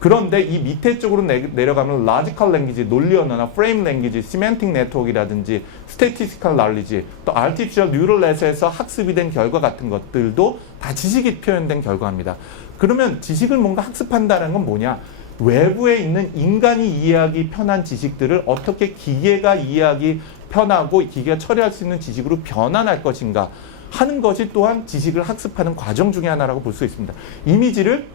그런데 이 밑에 쪽으로 내려가면 logical language, 논리 언어나 frame language, semantic network이라든지 statistical knowledge, 또 artificial neural net에서 학습이 된 결과 같은 것들도 다 지식이 표현된 결과입니다. 그러면 지식을 뭔가 학습한다는 건 뭐냐? 외부에 있는 인간이 이해하기 편한 지식들을 어떻게 기계가 이해하기 편하고 기계가 처리할 수 있는 지식으로 변환할 것인가 하는 것이 또한 지식을 학습하는 과정 중에 하나라고 볼 수 있습니다. 이미지를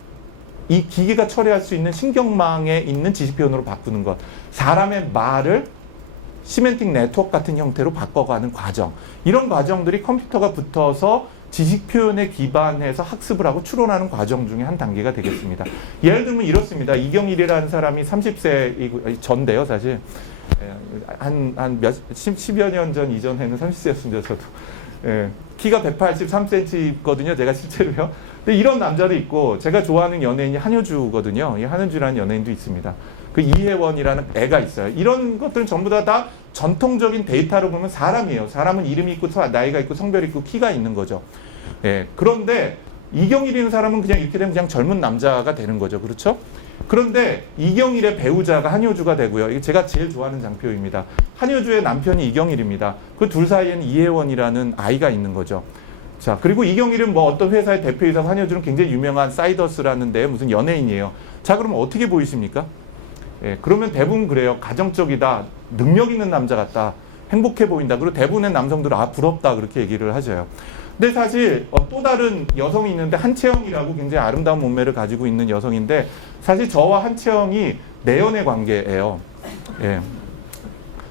이 기계가 처리할 수 있는 신경망에 있는 지식 표현으로 바꾸는 것, 사람의 말을 시멘틱 네트워크 같은 형태로 바꿔가는 과정, 이런 과정들이 컴퓨터가 붙어서 지식 표현에 기반해서 학습을 하고 추론하는 과정 중에 한 단계가 되겠습니다. 예를 들면 이렇습니다. 이경일이라는 사람이 30세 전인데요, 사실. 십여 년 전 이전에는 30세였습니다, 저도. 예, 키가 183cm거든요, 제가 실제로요. 근데 이런 남자도 있고, 제가 좋아하는 연예인이 한효주거든요. 이 한효주라는 연예인도 있습니다. 그 이혜원이라는 애가 있어요. 이런 것들은 전부 다 전통적인 데이터로 보면 사람이에요. 사람은 이름이 있고, 나이가 있고, 성별이 있고, 키가 있는 거죠. 예, 그런데 이경일이라는 사람은 그냥 이렇게 되면 그냥 젊은 남자가 되는 거죠. 그렇죠? 그런데 이경일의 배우자가 한효주가 되고요. 이게 제가 제일 좋아하는 장표입니다. 한효주의 남편이 이경일입니다. 그 둘 사이에는 이혜원이라는 아이가 있는 거죠. 자, 그리고 이경일은 뭐 어떤 회사의 대표이사고 한효주는 굉장히 유명한 사이더스라는 데 무슨 연예인이에요. 자, 그러면 어떻게 보이십니까? 예, 그러면 대부분 그래요. 가정적이다. 능력 있는 남자 같다. 행복해 보인다. 그리고 대부분의 남성들은 부럽다. 그렇게 얘기를 하죠. 근데 사실 또 다른 여성이 있는데 한채영이라고 굉장히 아름다운 몸매를 가지고 있는 여성인데 사실 저와 한채영이 내연의 관계예요. 예.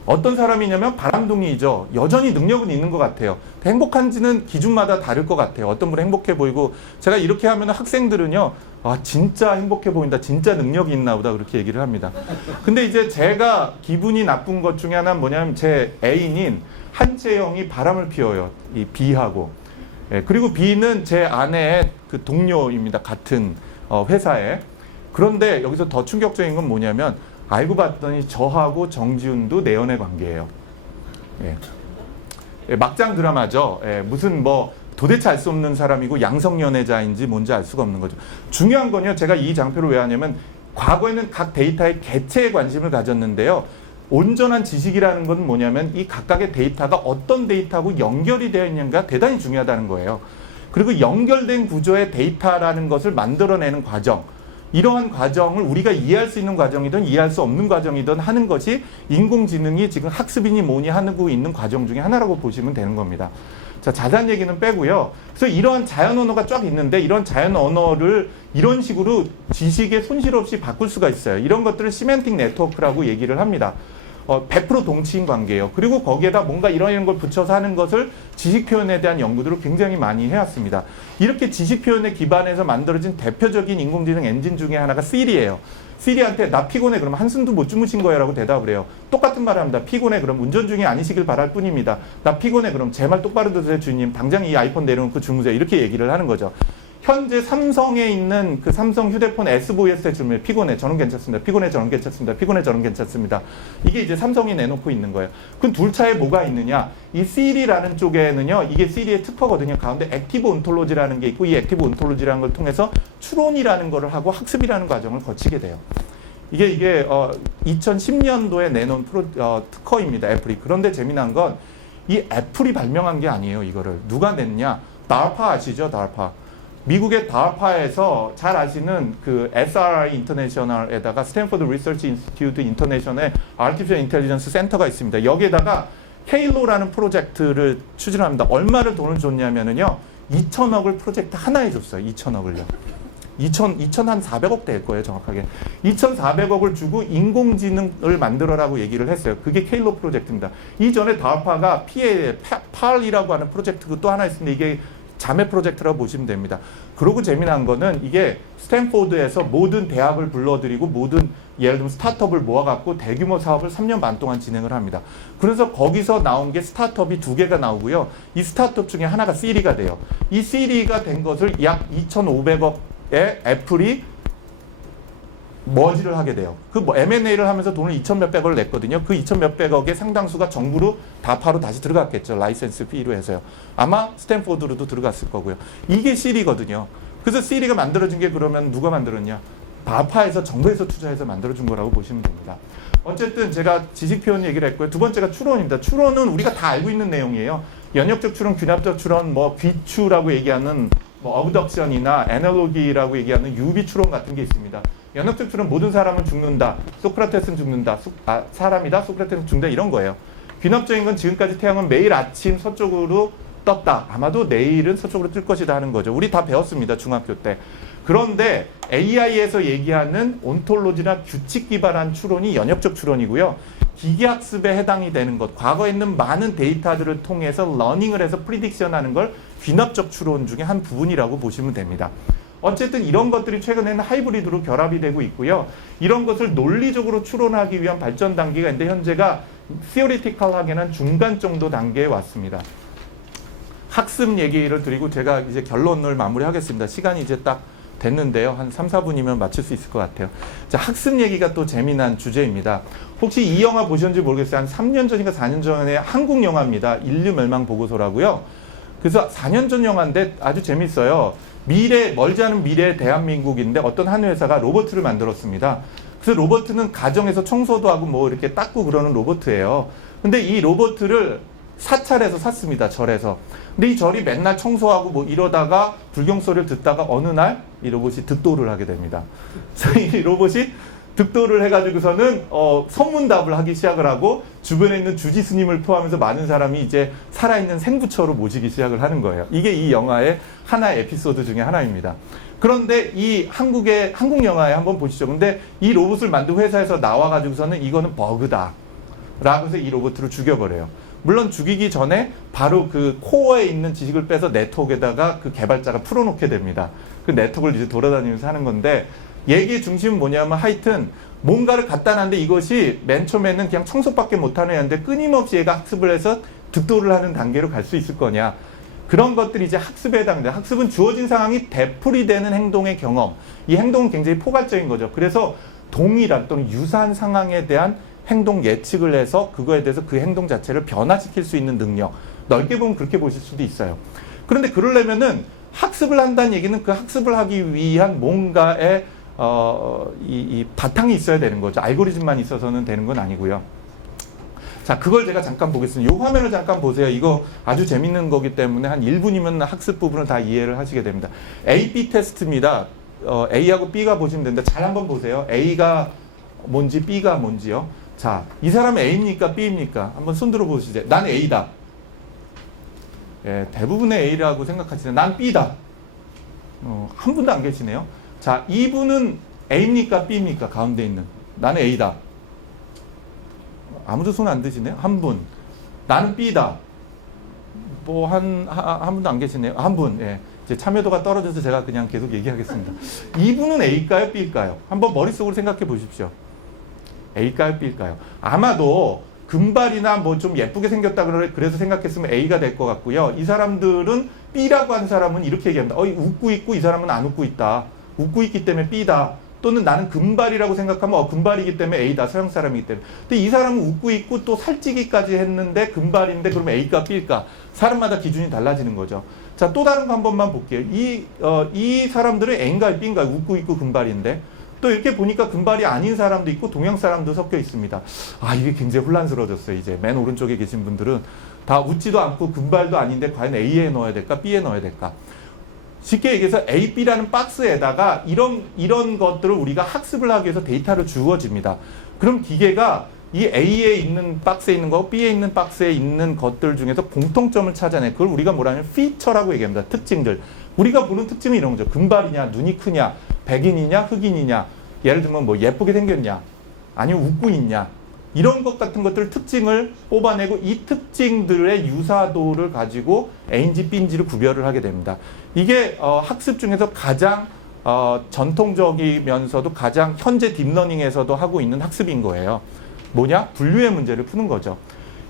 어떤 사람이냐면 바람둥이죠. 여전히 능력은 있는 것 같아요. 행복한지는 기준마다 다를 것 같아요. 어떤 분은 행복해 보이고 제가 이렇게 하면 학생들은요. 아 진짜 행복해 보인다. 진짜 능력이 있나 보다 그렇게 얘기를 합니다. 근데 이제 제가 기분이 나쁜 것 중에 하나는 뭐냐면 제 애인인 한채영이 바람을 피워요. 이 B하고. 예, 그리고 B는 제 아내의 그 동료입니다. 같은 회사에. 그런데 여기서 더 충격적인 건 뭐냐면 알고 봤더니 저하고 정지훈도 내연의 관계예요. 예. 예, 막장 드라마죠. 예, 무슨 뭐 도대체 알 수 없는 사람이고 양성연애자인지 뭔지 알 수가 없는 거죠. 중요한 건요. 제가 이 장표를 왜 하냐면 과거에는 각 데이터의 개체에 관심을 가졌는데요. 온전한 지식이라는 건 뭐냐면 이 각각의 데이터가 어떤 데이터하고 연결이 되어 있는가 대단히 중요하다는 거예요. 그리고 연결된 구조의 데이터라는 것을 만들어내는 과정, 이러한 과정을 우리가 이해할 수 있는 과정이든 이해할 수 없는 과정이든 하는 것이 인공지능이 지금 학습이니 뭐니 하고 있는 과정 중에 하나라고 보시면 되는 겁니다. 자, 자세한 얘기는 빼고요. 그래서 이러한 자연 언어가 쫙 있는데 이런 자연 언어를 이런 식으로 지식의 손실 없이 바꿀 수가 있어요. 이런 것들을 시멘틱 네트워크라고 얘기를 합니다. 100% 동치인 관계예요. 그리고 거기에다 뭔가 이런 걸 붙여서 하는 것을 지식 표현에 대한 연구들을 굉장히 많이 해왔습니다. 이렇게 지식 표현에 기반해서 만들어진 대표적인 인공지능 엔진 중에 하나가 시리예요. 시리한테 나 피곤해 그러면 한숨도 못 주무신 거야 라고 대답을 해요. 똑같은 말을 합니다. 피곤해 그럼 운전 중이 아니시길 바랄 뿐입니다. 나 피곤해 그럼 제 말 똑바로 들으세요 주님. 당장 이 아이폰 내려놓고 주무세요. 이렇게 얘기를 하는 거죠. 현재 삼성에 있는 그 삼성 휴대폰 SVS에 주면 피곤해 저는 괜찮습니다. 피곤해 저는 괜찮습니다. 피곤해 저는 괜찮습니다. 이게 이제 삼성이 내놓고 있는 거예요. 그럼 둘 차에 뭐가 있느냐? 이 시리라는 쪽에는요. 이게 시리의 특허거든요. 가운데 액티브 온톨로지라는 게 있고 이 액티브 온톨로지라는 걸 통해서 추론이라는 거를 하고 학습이라는 과정을 거치게 돼요. 이게 2010년도에 내놓은 특허입니다. 애플이. 그런데 재미난 건 이 애플이 발명한 게 아니에요. 이거를 누가 냈냐? DARPA 아시죠? DARPA. 미국의 DARPA에서 잘 아시는 그 SRI 인터내셔널에다가 스탠포드 리서치 인스티튜트 인터내셔널의 아티피셜 인텔리전스 센터가 있습니다. 여기에다가 케일로라는 프로젝트를 추진합니다. 얼마를 돈을 줬냐면은요. 2천억을 프로젝트 하나에 줬어요. 2천억을요. 2,400억 될 거예요, 정확하게. 2,400억을 주고 인공지능을 만들어라고 얘기를 했어요. 그게 케일로 프로젝트입니다. 이전에 DARPA가 PAL이라고 하는 프로젝트가 또 하나 있습니다. 이게 자매 프로젝트라고 보시면 됩니다. 그러고 재미난 거는 이게 스탠포드에서 모든 대학을 불러들이고 모든 예를 들면 스타트업을 모아갖고 대규모 사업을 3년 반 동안 진행을 합니다. 그래서 거기서 나온 게 스타트업이 2개가 나오고요. 이 스타트업 중에 하나가 시리가 돼요. 이 시리가 된 것을 약 2,500억의 애플이 머지를 하게 돼요. 그 M&A를 하면서 돈을 2,몇백억을 냈거든요. 그 2,몇백억의 상당수가 정부로 DARPA로 다시 들어갔겠죠. 라이센스 피로 해서요. 아마 스탠포드로도 들어갔을 거고요. 이게 시리거든요. 그래서 시리가 만들어진 게 그러면 누가 만들었냐? DARPA에서 정부에서 투자해서 만들어준 거라고 보시면 됩니다. 어쨌든 제가 지식 표현 얘기를 했고요. 두 번째가 추론입니다. 추론은 우리가 다 알고 있는 내용이에요. 연역적 추론, 균합적 추론, 귀추라고 얘기하는 어브덕션이나 애널로기라고 얘기하는 유비 추론 같은 게 있습니다. 연역적 추론 모든 사람은 죽는다. 소크라테스는 죽는다. 사람이다. 소크라테스는 죽는다. 이런 거예요. 귀납적인 건 지금까지 태양은 매일 아침 서쪽으로 떴다. 아마도 내일은 서쪽으로 뜰 것이다 하는 거죠. 우리 다 배웠습니다. 중학교 때. 그런데 AI에서 얘기하는 온톨로지나 규칙 기반한 추론이 연역적 추론이고요. 기계학습에 해당이 되는 것. 과거에 있는 많은 데이터들을 통해서 러닝을 해서 프리딕션하는 걸 귀납적 추론 중에 한 부분이라고 보시면 됩니다. 어쨌든 이런 것들이 최근에는 하이브리드로 결합이 되고 있고요. 이런 것을 논리적으로 추론하기 위한 발전 단계가 있는데 현재가 theoretical하게는 중간 정도 단계에 왔습니다. 학습 얘기를 드리고 제가 이제 결론을 마무리하겠습니다. 시간이 이제 딱 됐는데요. 한 3, 4분이면 마칠 수 있을 것 같아요. 자, 학습 얘기가 또 재미난 주제입니다. 혹시 이 영화 보셨는지 모르겠어요. 한 3년 전인가 4년 전에 한국 영화입니다. 인류 멸망 보고서라고요. 그래서 4년 전 영화인데 아주 재밌어요. 멀지 않은 미래의 대한민국인데 어떤 한 회사가 로봇을 만들었습니다. 그래서 로봇은 가정에서 청소도 하고 이렇게 닦고 그러는 로봇이에요. 근데 이 로봇을 사찰에서 샀습니다. 절에서. 근데 이 절이 맨날 청소하고 이러다가 불경 소리를 듣다가 어느 날 이 로봇이 득도를 하게 됩니다. 그래서 이 로봇이 득도를 해가지고서는 성문답을 하기 시작을 하고 주변에 있는 주지 스님을 포함해서 많은 사람이 이제 살아있는 생부처로 모시기 시작을 하는 거예요. 이게 이 영화의 하나의 에피소드 중에 하나입니다. 그런데 이 한국 영화에 한번 보시죠. 근데 이 로봇을 만든 회사에서 나와가지고서는 이거는 버그다 라고 해서 이 로봇을 죽여버려요. 물론 죽이기 전에 바로 그 코어에 있는 지식을 빼서 네트워크에다가 그 개발자가 풀어놓게 됩니다. 그 네트워크를 이제 돌아다니면서 하는 건데 얘기의 중심은 뭐냐면 하여튼 뭔가를 갖다 놨는데 이것이 맨 처음에는 그냥 청소밖에 못하는 애인데 끊임없이 얘가 학습을 해서 득도를 하는 단계로 갈 수 있을 거냐. 그런 것들이 이제 학습에 해당돼요. 학습은 주어진 상황이 되풀이되는 행동의 경험. 이 행동은 굉장히 포괄적인 거죠. 그래서 동일한 또는 유사한 상황에 대한 행동 예측을 해서 그거에 대해서 그 행동 자체를 변화시킬 수 있는 능력. 넓게 보면 그렇게 보실 수도 있어요. 그런데 그러려면은 학습을 한다는 얘기는 그 학습을 하기 위한 뭔가의 이 바탕이 있어야 되는 거죠. 알고리즘만 있어서는 되는 건 아니고요. 자, 그걸 제가 잠깐 보겠습니다. 이 화면을 잠깐 보세요. 이거 아주 재밌는 거기 때문에 한 1분이면 학습 부분을 다 이해를 하시게 됩니다. A/B 테스트입니다. A하고 B가 보시면 되는데 잘 한번 보세요. A가 뭔지 B가 뭔지요. 자, 이 사람은 A입니까 B입니까? 한번 손 들어 보시죠. 난 A다. 예, 대부분의 A라고 생각하시는데 난 B다. 한 분도 안 계시네요. 자, 이분은 A입니까 B입니까? 가운데 있는. 나는 A다. 아무도 손 안 드시네요. 한 분. 나는 B다. 뭐 한 분도 안 계시네요. 한 분. 예. 이제 참여도가 떨어져서 제가 그냥 계속 얘기하겠습니다. 이분은 A일까요? B일까요? 한번 머릿속으로 생각해 보십시오. A일까요? B일까요? 아마도 금발이나 뭐 좀 예쁘게 생겼다 그래서 생각했으면 A가 될 것 같고요. 이 사람들은 B라고 한 사람은 이렇게 얘기합니다. 웃고 있고 이 사람은 안 웃고 있다. 웃고 있기 때문에 B다. 또는 나는 금발이라고 생각하면 금발이기 때문에 A다. 서양 사람이기 때문에. 근데 이 사람은 웃고 있고 또 살찌기까지 했는데 금발인데 그러면 A일까 B일까? 사람마다 기준이 달라지는 거죠. 자, 또 다른 거 한 번만 볼게요. 이 사람들은 A인가요 B인가요? 웃고 있고 금발인데. 또 이렇게 보니까 금발이 아닌 사람도 있고 동양 사람도 섞여 있습니다. 아, 이게 굉장히 혼란스러워졌어요. 이제 맨 오른쪽에 계신 분들은 다 웃지도 않고 금발도 아닌데 과연 A에 넣어야 될까 B에 넣어야 될까? 쉽게 얘기해서 A, B라는 박스에다가 이런 것들을 우리가 학습을 하기 위해서 데이터를 주어집니다. 그럼 기계가 이 A에 있는 박스에 있는 거, B에 있는 박스에 있는 것들 중에서 공통점을 찾아내. 그걸 우리가 뭐라 하면 피처라고 얘기합니다. 특징들. 우리가 보는 특징은 이런 거죠. 금발이냐, 눈이 크냐, 백인이냐, 흑인이냐. 예를 들면 뭐 예쁘게 생겼냐, 아니면 웃고 있냐. 이런 것 같은 것들 특징을 뽑아내고 이 특징들의 유사도를 가지고 A인지 B인지를 구별을 하게 됩니다. 이게 학습 중에서 가장 전통적이면서도 가장 현재 딥러닝에서도 하고 있는 학습인 거예요. 뭐냐? 분류의 문제를 푸는 거죠.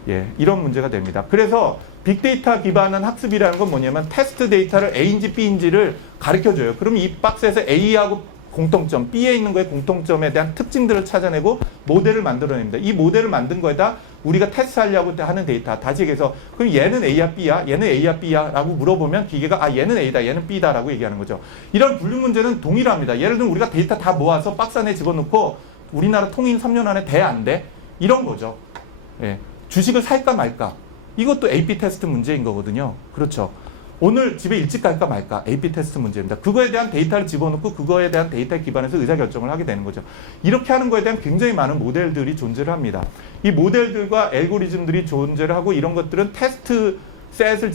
예, 이런 문제가 됩니다. 그래서 빅데이터 기반한 학습이라는 건 뭐냐면 테스트 데이터를 A인지 B인지를 가르쳐줘요. 그럼 이 박스에서 A하고 공통점, B에 있는 거의 공통점에 대한 특징들을 찾아내고 모델을 만들어냅니다. 이 모델을 만든 거에다 우리가 테스트하려고 하는 데이터, 다시 얘기해서 그럼 얘는 A야 B야? 얘는 A야 B야? 라고 물어보면 기계가 얘는 A다, 얘는 B다 라고 얘기하는 거죠. 이런 분류 문제는 동일합니다. 예를 들면 우리가 데이터 다 모아서 박스 안에 집어넣고 우리나라 통일 3년 안에 돼, 안 돼? 이런 거죠. 예. 주식을 살까 말까? 이것도 AP 테스트 문제인 거거든요. 그렇죠. 오늘 집에 일찍 갈까 말까? AP 테스트 문제입니다. 그거에 대한 데이터를 집어넣고 그거에 대한 데이터에 기반해서 의사결정을 하게 되는 거죠. 이렇게 하는 거에 대한 굉장히 많은 모델들이 존재를 합니다. 이 모델들과 알고리즘들이 존재를 하고 이런 것들은 테스트 셋을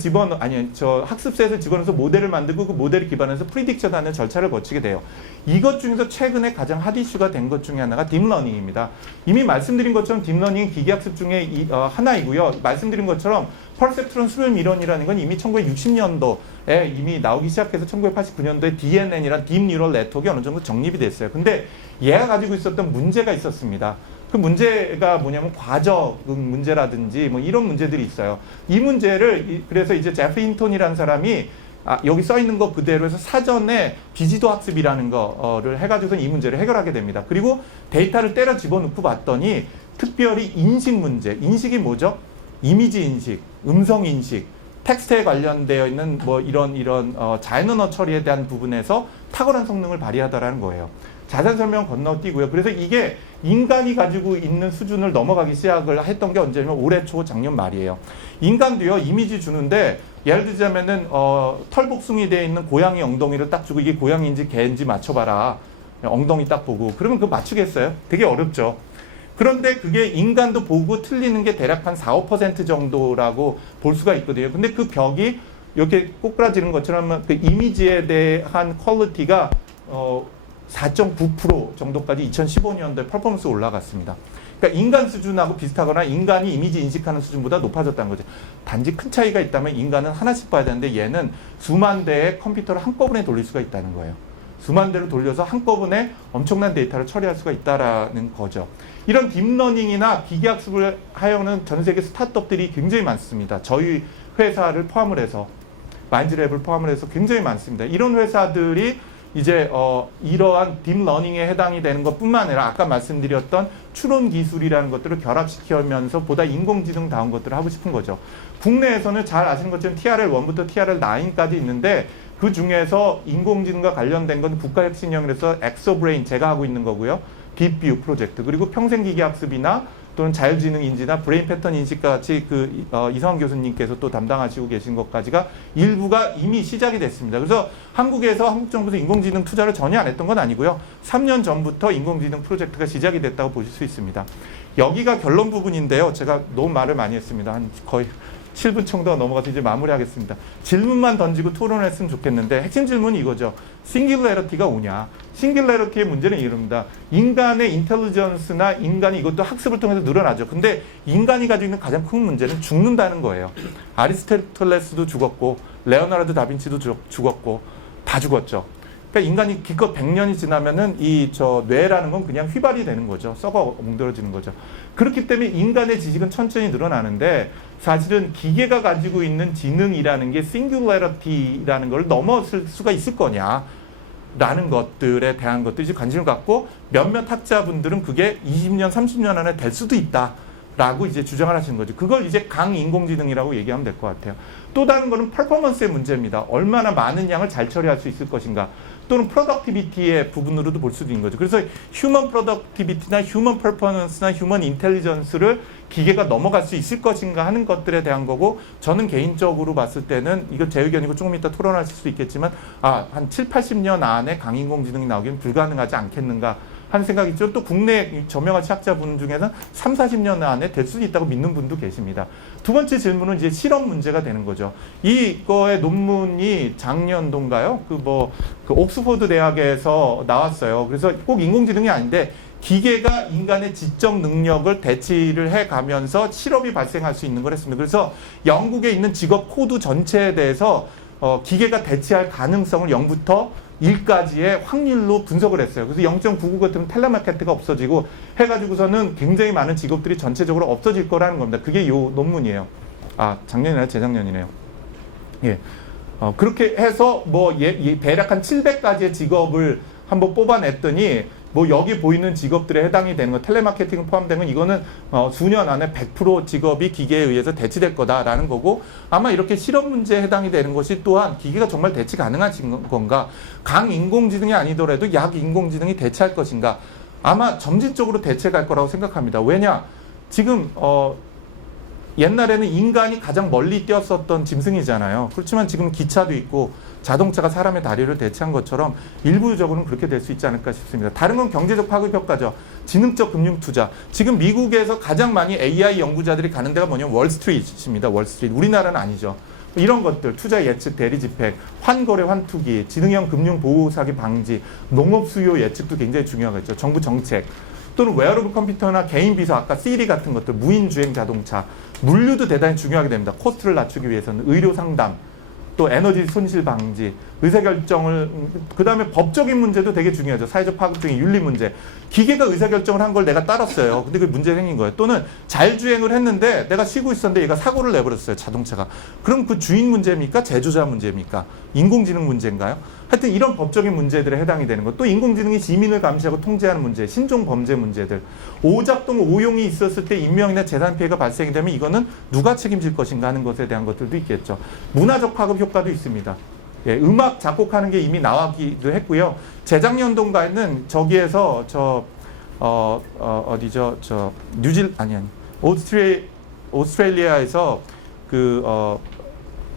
학습 셋을 집어넣어서 모델을 만들고 그 모델을 기반해서 프리딕션 하는 절차를 거치게 돼요. 이것 중에서 최근에 가장 핫 이슈가 된 것 중에 하나가 딥러닝입니다. 이미 말씀드린 것처럼 딥러닝은 기계학습 중에 하나이고요. 말씀드린 것처럼 퍼셉트론 수렴 이론이라는 건 이미 1960년도에 이미 나오기 시작해서 1989년도에 DNN이란 딥 뉴럴 네트워크가 어느 정도 정립이 됐어요. 근데 얘가 가지고 있었던 문제가 있었습니다. 그 문제가 뭐냐면 과적 문제라든지 뭐 이런 문제들이 있어요. 이 문제를 그래서 이제 제프리 힌톤이라는 사람이 여기 써 있는 거 그대로 해서 사전에 비지도 학습이라는 거를 해가지고서 이 문제를 해결하게 됩니다. 그리고 데이터를 때려 집어넣고 봤더니 특별히 인식 문제, 인식이 뭐죠? 이미지 인식, 음성 인식, 텍스트에 관련되어 있는 뭐 이런 자연 언어 처리에 대한 부분에서 탁월한 성능을 발휘하다라는 거예요. 자세한 설명 건너뛰고요. 그래서 이게 인간이 가지고 있는 수준을 넘어가기 시작을 했던 게 언제냐면 올해 초 작년 말이에요. 인간도요 이미지 주는데 예를 들자면은 털복숭이 되어 있는 고양이 엉덩이를 딱 주고 이게 고양이인지 개인지 맞춰봐라. 엉덩이 딱 보고 그러면 그거 맞추겠어요? 되게 어렵죠. 그런데 그게 인간도 보고 틀리는 게 대략 한 4~5% 정도라고 볼 수가 있거든요. 근데 그 벽이 이렇게 꼬꾸라지는 것처럼 그 이미지에 대한 퀄리티가 4.9% 정도까지 2015년도에 퍼포먼스 올라갔습니다. 그러니까 인간 수준하고 비슷하거나 인간이 이미지 인식하는 수준보다 높아졌다는 거죠. 단지 큰 차이가 있다면 인간은 하나씩 봐야 되는데 얘는 수만 대의 컴퓨터를 한꺼번에 돌릴 수가 있다는 거예요. 수만 대를 돌려서 한꺼번에 엄청난 데이터를 처리할 수가 있다는 거죠. 이런 딥러닝이나 기계학습을 하여는 전 세계 스타트업들이 굉장히 많습니다. 저희 회사를 포함을 해서 마인드랩을 포함을 해서 굉장히 많습니다. 이런 회사들이 이제 이러한 딥러닝에 해당이 되는 것뿐만 아니라 아까 말씀드렸던 추론 기술이라는 것들을 결합시키면서 보다 인공지능다운 것들을 하고 싶은 거죠. 국내에서는 잘 아시는 것처럼 TRL1부터 TRL9까지 있는데 그 중에서 인공지능과 관련된 건 국가혁신형이라서 엑소브레인 제가 하고 있는 거고요. 딥뷰 프로젝트 그리고 평생기계학습이나 또 또는 자율지능 인지나 브레인 패턴 인식과 같이 이성환 교수님께서 또 담당하시고 계신 것까지가 일부가 이미 시작이 됐습니다. 그래서 한국에서 한국 정부에서 인공지능 투자를 전혀 안 했던 건 아니고요. 3년 전부터 인공지능 프로젝트가 시작이 됐다고 보실 수 있습니다. 여기가 결론 부분인데요. 제가 너무 말을 많이 했습니다. 한 거의 7분 정도 넘어가서 이제 마무리하겠습니다. 질문만 던지고 토론을 했으면 좋겠는데 핵심 질문이 이거죠. 싱귤러리티가 오냐. 싱귤러리티의 문제는 이럽니다. 인간의 인텔리전스나 인간이 이것도 학습을 통해서 늘어나죠. 근데 인간이 가지고 있는 가장 큰 문제는 죽는다는 거예요. 아리스토텔레스도 죽었고 레오나르도 다빈치도 죽었고 다 죽었죠. 그러니까 인간이 기껏 100년이 지나면은 뇌라는 건 그냥 휘발이 되는 거죠. 썩어 뭉들어지는 거죠. 그렇기 때문에 인간의 지식은 천천히 늘어나는데 사실은 기계가 가지고 있는 지능이라는 게 싱귤러리티라는 걸 넘어설 수가 있을 거냐 라는 것들에 대한 것들이 관심을 갖고 몇몇 학자분들은 그게 20년, 30년 안에 될 수도 있다 라고 이제 주장을 하시는 거죠. 그걸 이제 강인공지능이라고 얘기하면 될 것 같아요. 또 다른 거는 퍼포먼스의 문제입니다. 얼마나 많은 양을 잘 처리할 수 있을 것인가. 또는 프로덕티비티의 부분으로도 볼 수도 있는 거죠. 그래서 휴먼 프로덕티비티나 휴먼 퍼포먼스나 휴먼 인텔리전스를 기계가 넘어갈 수 있을 것인가 하는 것들에 대한 거고, 저는 개인적으로 봤을 때는 이거 제 의견이고 조금 이따 토론하실 수 있겠지만 한 7, 80년 안에 강인공지능이 나오기는 불가능하지 않겠는가 하는 생각이 있죠. 또 국내 저명한 학자분 중에는 3, 40년 안에 될 수 있다고 믿는 분도 계십니다. 두 번째 질문은 이제 실험 문제가 되는 거죠. 이거의 논문이 작년도인가요? 옥스퍼드 대학에서 나왔어요. 그래서 꼭 인공지능이 아닌데 기계가 인간의 지적 능력을 대치를 해가면서 실업이 발생할 수 있는 걸 했습니다. 그래서 영국에 있는 직업 코드 전체에 대해서 기계가 대체할 가능성을 0부터 1까지의 확률로 분석을 했어요. 그래서 0.99 같으면 텔레마케트가 없어지고 해가지고서는 굉장히 많은 직업들이 전체적으로 없어질 거라는 겁니다. 그게 요 논문이에요. 작년이나 재작년이네요. 예. 그렇게 해서 대략 한 700가지의 직업을 한번 뽑아냈더니 여기 보이는 직업들에 해당이 되는 거, 텔레마케팅 포함된 건 이거는 수년 안에 100% 직업이 기계에 의해서 대체될 거다라는 거고, 아마 이렇게 실험 문제에 해당이 되는 것이 또한 기계가 정말 대체 가능한 건가, 강인공지능이 아니더라도 약인공지능이 대체할 것인가, 아마 점진적으로 대체갈 거라고 생각합니다. 왜냐? 지금 옛날에는 인간이 가장 멀리 뛰었었던 짐승이잖아요. 그렇지만 지금 기차도 있고 자동차가 사람의 다리를 대체한 것처럼 일부적으로는 그렇게 될 수 있지 않을까 싶습니다. 다른 건 경제적 파급 효과죠. 지능적 금융 투자. 지금 미국에서 가장 많이 AI 연구자들이 가는 데가 뭐냐면 월스트리트입니다. 월스트리트. 우리나라는 아니죠. 이런 것들, 투자 예측, 대리 집행, 환거래, 환투기, 지능형 금융 보호 사기 방지, 농업 수요 예측도 굉장히 중요하겠죠. 정부 정책. 또는 웨어러블 컴퓨터나 개인 비서, 아까 시리 같은 것들, 무인 주행 자동차, 물류도 대단히 중요하게 됩니다. 코스트를 낮추기 위해서는 의료 상담, 또 에너지 손실 방지, 의사결정을, 그 다음에 법적인 문제도 되게 중요하죠. 사회적 파급적인 윤리 문제. 기계가 의사결정을 한 걸 내가 따랐어요. 근데 그 문제 생긴 거예요. 또는 자율주행을 했는데 내가 쉬고 있었는데 얘가 사고를 내버렸어요. 자동차가. 그럼 그 주인 문제입니까? 제조자 문제입니까? 인공지능 문제인가요? 하여튼 이런 법적인 문제들에 해당이 되는 것. 또 인공지능이 시민을 감시하고 통제하는 문제, 신종 범죄 문제들. 오작동, 오용이 있었을 때 인명이나 재산 피해가 발생이 되면 이거는 누가 책임질 것인가 하는 것에 대한 것들도 있겠죠. 문화적 파급 효과도 있습니다. 예, 음악 작곡하는 게 이미 나왔기도 했고요. 재작년도인가에는 저기에서 오스트레일리아에서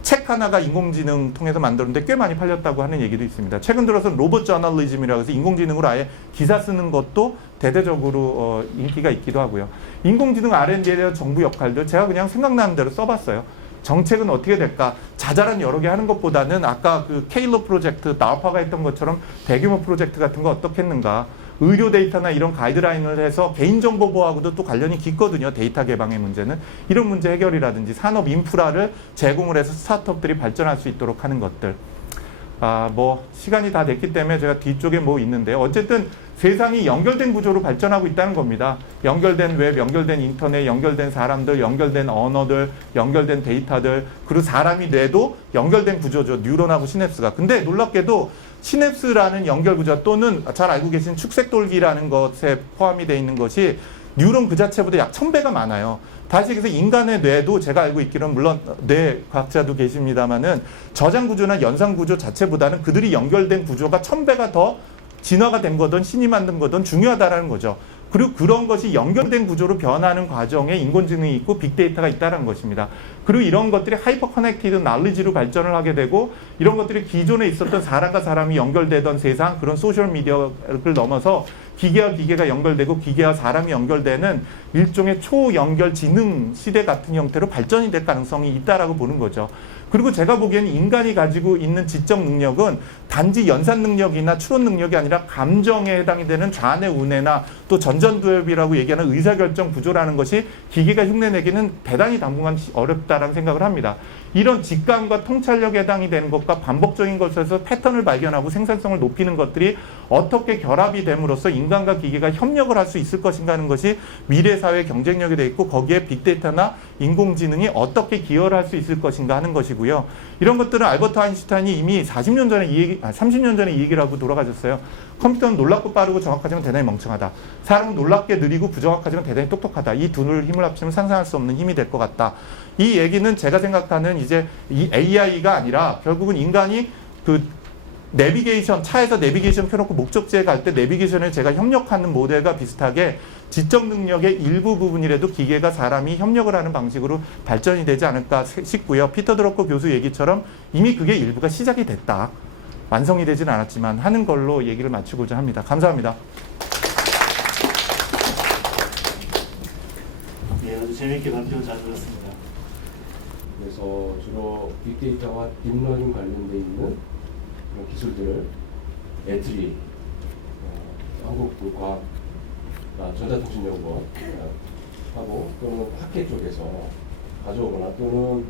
책 하나가 인공지능 통해서 만들었는데 꽤 많이 팔렸다고 하는 얘기도 있습니다. 최근 들어서 로봇 저널리즘이라고 해서 인공지능으로 아예 기사 쓰는 것도 대대적으로 인기가 있기도 하고요. 인공지능 R&D에 대한 정부 역할들 제가 그냥 생각나는 대로 써봤어요. 정책은 어떻게 될까? 자잘한 여러 개 하는 것보다는 아까 그 케일로 프로젝트, 나우파가 했던 것처럼 대규모 프로젝트 같은 거 어떻겠는가? 의료 데이터나 이런 가이드라인을 해서 개인정보 보호하고도 또 관련이 깊거든요. 데이터 개방의 문제는. 이런 문제 해결이라든지 산업 인프라를 제공을 해서 스타트업들이 발전할 수 있도록 하는 것들. 시간이 다 됐기 때문에 제가 뒤쪽에 있는데요. 어쨌든 세상이 연결된 구조로 발전하고 있다는 겁니다. 연결된 웹, 연결된 인터넷, 연결된 사람들, 연결된 언어들, 연결된 데이터들, 그리고 사람이 뇌도 연결된 구조죠. 뉴런하고 시냅스가. 근데 놀랍게도 시냅스라는 연결 구조 또는 잘 알고 계신 축색돌기라는 것에 포함이 되어 있는 것이 뉴런 그 자체보다 약 1000배가 많아요. 다시 그래서 인간의 뇌도 제가 알고 있기로는 물론 뇌 과학자도 계십니다만은 저장 구조나 연상 구조 자체보다는 그들이 연결된 구조가 1000배가 더 진화가 된 거든 신이 만든 거든 중요하다라는 거죠. 그리고 그런 것이 연결된 구조로 변하는 과정에 인공지능이 있고 빅데이터가 있다는 것입니다. 그리고 이런 것들이 하이퍼 커넥티드 날리지로 발전을 하게 되고 이런 것들이 기존에 있었던 사람과 사람이 연결되던 세상 그런 소셜 미디어를 넘어서 기계와 기계가 연결되고 기계와 사람이 연결되는 일종의 초연결 지능 시대 같은 형태로 발전이 될 가능성이 있다라고 보는 거죠. 그리고 제가 보기에는 인간이 가지고 있는 지적 능력은 단지 연산 능력이나 추론 능력이 아니라 감정에 해당이 되는 좌뇌 우뇌나 또 전전두엽이라고 얘기하는 의사결정 구조라는 것이 기계가 흉내내기는 대단히 당분간 어렵다라는 생각을 합니다. 이런 직감과 통찰력에 해당이 되는 것과 반복적인 것에서 패턴을 발견하고 생산성을 높이는 것들이 어떻게 결합이 됨으로써 인간과 기계가 협력을 할 수 있을 것인가 하는 것이 미래 사회의 경쟁력이 되어 있고 거기에 빅데이터나 인공지능이 어떻게 기여를 할 수 있을 것인가 하는 것이고요. 이런 것들은 알버트 아인슈타인이 이미 30년 전에 이 얘기를 하고 돌아가셨어요. 컴퓨터는 놀랍고 빠르고 정확하지만 대단히 멍청하다. 사람은 놀랍게 느리고 부정확하지만 대단히 똑똑하다. 이 두 힘을 합치면 상상할 수 없는 힘이 될 것 같다. 이 얘기는 제가 생각하는 이제 이 AI가 아니라 결국은 인간이 그 내비게이션, 차에서 내비게이션 켜놓고 목적지에 갈 때 내비게이션에 제가 협력하는 모델과 비슷하게 지적 능력의 일부 부분이라도 기계가 사람이 협력을 하는 방식으로 발전이 되지 않을까 싶고요. 피터 드러커 교수 얘기처럼 이미 그게 일부가 시작이 됐다. 완성이 되지는 않았지만 하는 걸로 얘기를 마치고자 합니다. 감사합니다. 네, 아주 재미있게 발표 잘 들었습니다. 그래서 주로 빅데이터와 딥러닝 관련돼 있는 그런 기술들을 애트리, 한국과학 전자통신연구원 하고 또는 학계 쪽에서 가져오거나 또는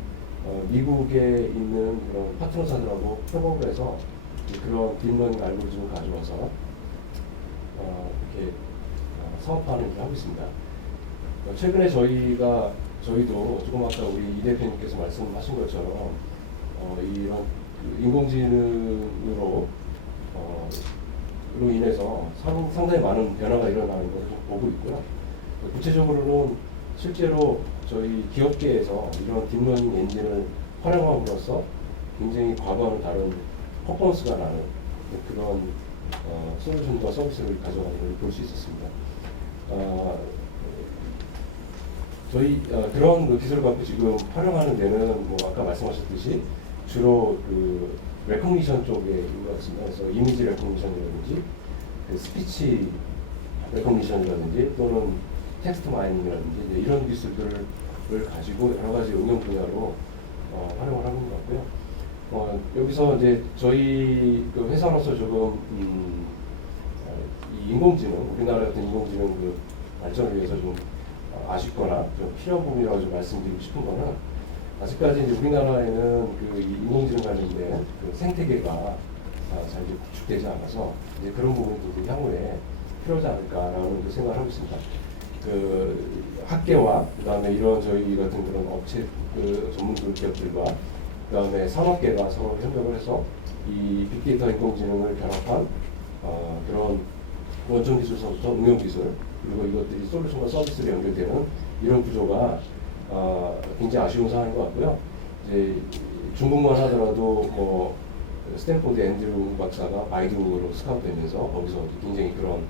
미국에 있는 그런 파트너사들하고 협업을 해서 그런 딥러닝 알고리즘을 가져와서 이렇게 사업화하는 일을 하고 있습니다. 최근에 저희도 조금 아까 우리 이 대표님께서 말씀하신 것처럼 이런 인공지능으로 인해서 상당히 많은 변화가 일어나는 것을 좀 보고 있고요. 구체적으로는 실제로 저희 기업계에서 이런 딥러닝 엔진을 활용함으로써 굉장히 과거와는 다른 퍼포먼스가 나는 그런 솔루션과 서비스를 가져가는 걸 볼 수 있었습니다. 저희 그런 그 기술을 갖고 지금 활용하는 데는 뭐 아까 말씀하셨듯이 주로 그 레코니션 쪽에 있는 것 같습니다. 그래서 이미지 레코니션이라든지 그 스피치 레코니션이라든지 또는 텍스트 마이닝이라든지 이런 기술들을 가지고 여러 가지 응용 분야로 활용을 하는 것 같고요. 여기서 이제 저희 그 회사로서 조금 이 인공지능, 우리나라 같은 인공지능 그 발전을 위해서 좀 아쉽거나 좀 필요한 부분이라고 좀 말씀드리고 싶은 거는 아직까지 이제 우리나라에는 그 인공지능 관련된 그 생태계가 잘 이제 구축되지 않아서 이제 그런 부분도 향후에 필요하지 않을까라는 생각을 하고 있습니다. 그 학계와 그다음에 이런 저희 같은 그런 업체 그 전문 기업들과 그다음에 산업계가 서로 협력을 해서 이 빅데이터 인공지능을 결합한 그런 원천 기술서부터 응용 기술 그리고 이것들이 솔루션과 서비스로 연결되는 이런 구조가 굉장히 아쉬운 상황인 것 같고요. 이제 중국만 하더라도 뭐 스탠포드 앤드루 박사가 바이두로 스카우트되면서 거기서 굉장히 그런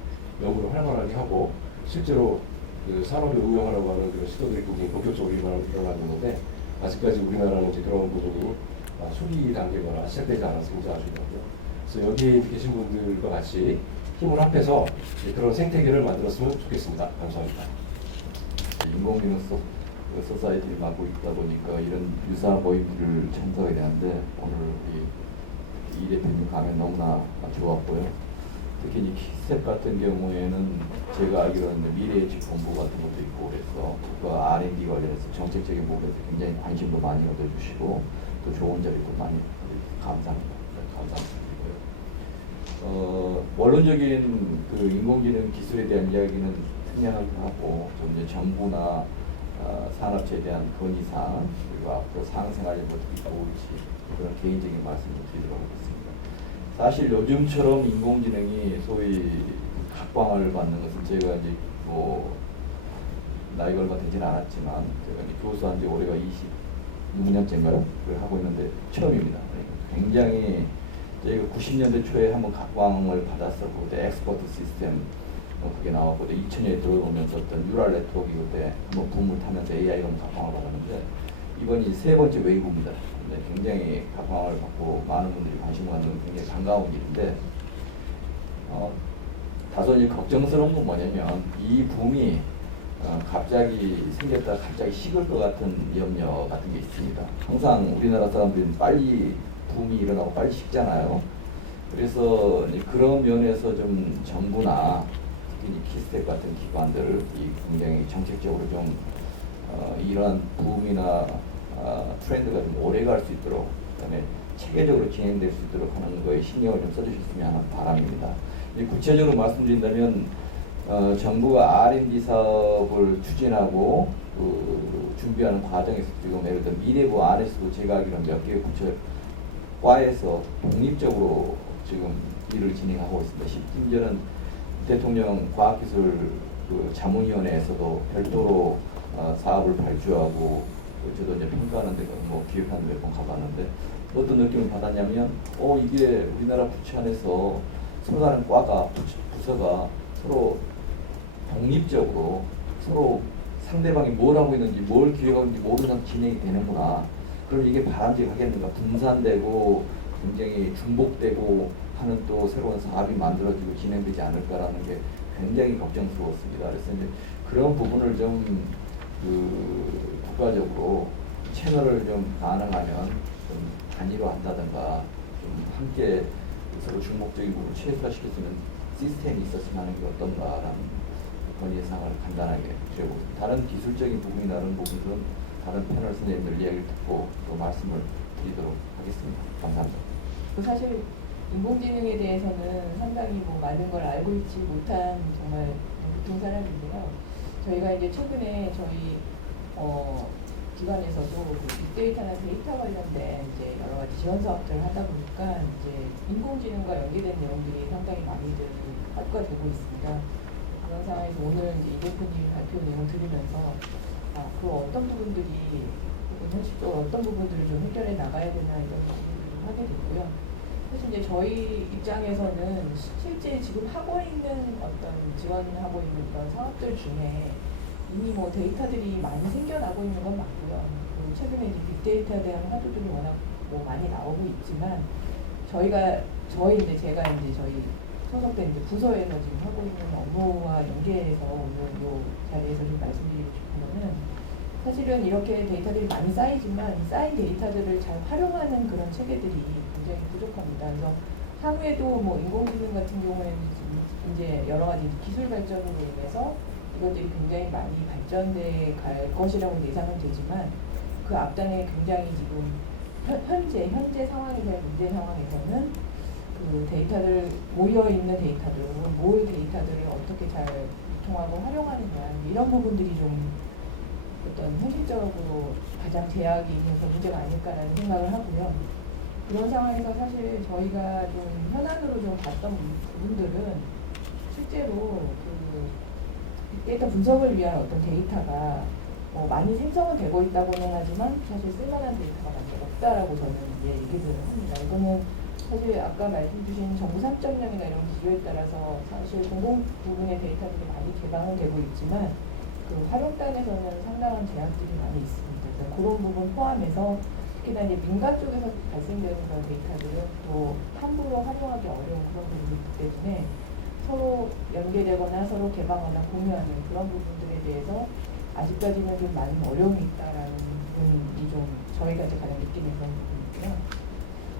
연구를 활발하게 하고 실제로 그 산업에 응용하려고 하는 그런 시도들이 굉장히 본격적으로 일어나고 있는데 아직까지 우리나라는 이제 그런 부분이 초기 단계거나 시작되지 않아서 굉장히 아쉽고요. 그래서 여기 계신 분들과 같이 힘을 합해서 그런 생태계를 만들었으면 좋겠습니다. 감사합니다. 인공지능 소사이티를 맡고 있다 보니까 이런 유사 모임들을 참석하게 되는데 오늘 이 대표님 강연 너무나 좋았고요. 특히 이 키스텝 같은 경우에는 제가 알기로는 미래예측 본부 같은 것도 있고 그래서 그 R&D 관련해서 정책적인 부분에서 굉장히 관심도 많이 얻어주시고 또 좋은 자리도 많이 감사합니다. 원론적인 그 인공지능 기술에 대한 이야기는 특이하기도 하고 좀 이제 정부나 산업체에 대한 건의사항 그리고 앞으로 상생하려는 어떻게 좋을지 그런 개인적인 말씀을 드리도록 하겠습니다. 사실 요즘처럼 인공지능이 소위 각광을 받는 것은 제가 이제 뭐 나이가 얼마 되진 않았지만 제가 이제 교수한 지 올해가 26년째인가요? 그걸 하고 있는데 처음입니다. 굉장히 저희가 90년대 초에 한번 각광을 받았었고 그때 엑스퍼트 시스템 그게 나왔고 2000년에 들어오면서 어떤 뉴럴 네트워크 그때 한번 붐을 타면서 AI가 각광을 받았는데 이번이 세 번째 웨이브입니다. 근데 굉장히 각광을 받고 많은 분들이 관심을 갖는 굉장히 반가운 일인데 다소 이제 걱정스러운 건 뭐냐면 이 붐이 갑자기 생겼다 갑자기 식을 것 같은 염려 같은 게 있습니다. 항상 우리나라 사람들은 빨리 붐이 일어나고 빨리 식잖아요. 그래서 이제 그런 면에서 좀 정부나 특히 키스텍 같은 기관들 이 굉장히 정책적으로 좀 이러한 붐이나 트렌드가 좀 오래 갈 수 있도록 그다음에 체계적으로 진행될 수 있도록 하는 거에 신경을 좀 써주셨으면 하는 바람입니다. 구체적으로 말씀드린다면 정부가 R&D 사업을 추진하고 준비하는 과정에서 지금 예를 들어 미래부 안에서도 제가 알기로는 몇 개의 과에서 독립적으로 지금 일을 진행하고 있습니다. 심지어는 대통령 과학기술 자문위원회에서도 별도로 사업을 발주하고 저도 이제 평가하는 데가 뭐 기획하는 데 몇 번 가봤는데 어떤 느낌을 받았냐면 이게 우리나라 부처 안에서 서로 다른 과가 부서가 서로 독립적으로 서로 상대방이 뭘 하고 있는지 뭘 기획하고 있는지 모르는 진행이 되는구나. 그럼 이게 바람직하겠는가? 분산되고 굉장히 중복되고 하는 또 새로운 사업이 만들어지고 진행되지 않을까라는 게 굉장히 걱정스러웠습니다. 그래서 이제 그런 부분을 좀 국가적으로 채널을 좀 가능하면 좀 단일화한다든가 좀 함께 서로 중복적인 부분을 최소화시킬 수 있는 시스템이 있었으면 하는 게 어떤가라는 그런 예상을 간단하게 드려보겠습니다. 다른 기술적인 부분이 다른 부분들은 다른 패널 선생님들 이야기를 듣고 또 말씀을 드리도록 하겠습니다. 감사합니다. 사실 인공지능에 대해서는 상당히 많은 걸 알고 있지 못한 정말 보통 사람인데요. 저희가 이제 최근에 저희 기관에서도 빅데이터나 데이터 관련된 이제 여러 가지 지원 사업들을 하다 보니까 이제 인공지능과 연계된 내용들이 상당히 많이들 확보가 되고 있습니다. 그런 상황에서 오늘 이제 이 대표님이 발표 내용 들으면서 그 어떤 부분들이 현실적으로 어떤 부분들을 좀 해결해 나가야 되나 이런 부분들을 좀 하게 됐고요. 사실 이제 저희 입장에서는 실제 지금 하고 있는 어떤 지원하고 있는 그런 사업들 중에 이미 데이터들이 많이 생겨나고 있는 건 맞고요. 최근에 이제 빅데이터에 대한 화두들이 워낙 많이 나오고 있지만 제가 이제 저희 소속된 이제 부서에서 지금 하고 있는 업무와 연계해서 오늘 이 자리에서 좀 말씀드리고 싶은 거는 사실은 이렇게 데이터들이 많이 쌓이지만 이 쌓인 데이터들을 잘 활용하는 그런 체계들이 굉장히 부족합니다. 그래서 향후에도 인공지능 같은 경우에는 이제 여러 가지 기술 발전으로 인해서 이것들이 굉장히 많이 발전돼 갈 것이라고 예상은 되지만 그 앞단에 굉장히 지금 현재 상황에서의 문제 상황에서는 그 데이터들 모여 있는 데이터들 모의 데이터들을 어떻게 잘 유통하고 활용하느냐 이런 부분들이 좀 어떤 현실적으로 가장 제약이 있어서 문제가 아닐까라는 생각을 하고요. 그런 상황에서 사실 저희가 좀 현안으로 좀 봤던 부분들은 실제로 빅데이터 분석을 위한 어떤 데이터가 많이 생성은 되고 있다고는 하지만 사실 쓸만한 데이터가 많이 없다라고 저는 이제 얘기를 합니다. 이거는 사실 아까 말씀 주신 정부 3.0이나 이런 기조에 따라서 사실 공공 부분의 데이터들이 많이 개방은 되고 있지만 그 활용단에서는 상당한 제약들이 많이 있습니다. 그래서 그런 부분 포함해서 특히나 이제 민간 쪽에서 발생되는 그런 데이터들은 또 함부로 활용하기 어려운 그런 부분이 있기 때문에 서로 연계되거나 서로 개방하거나 공유하는 그런 부분들에 대해서 아직까지는 좀 많은 어려움이 있다라는 부분이 좀 저희가 이제 가장 느끼는 그런 부분이고요.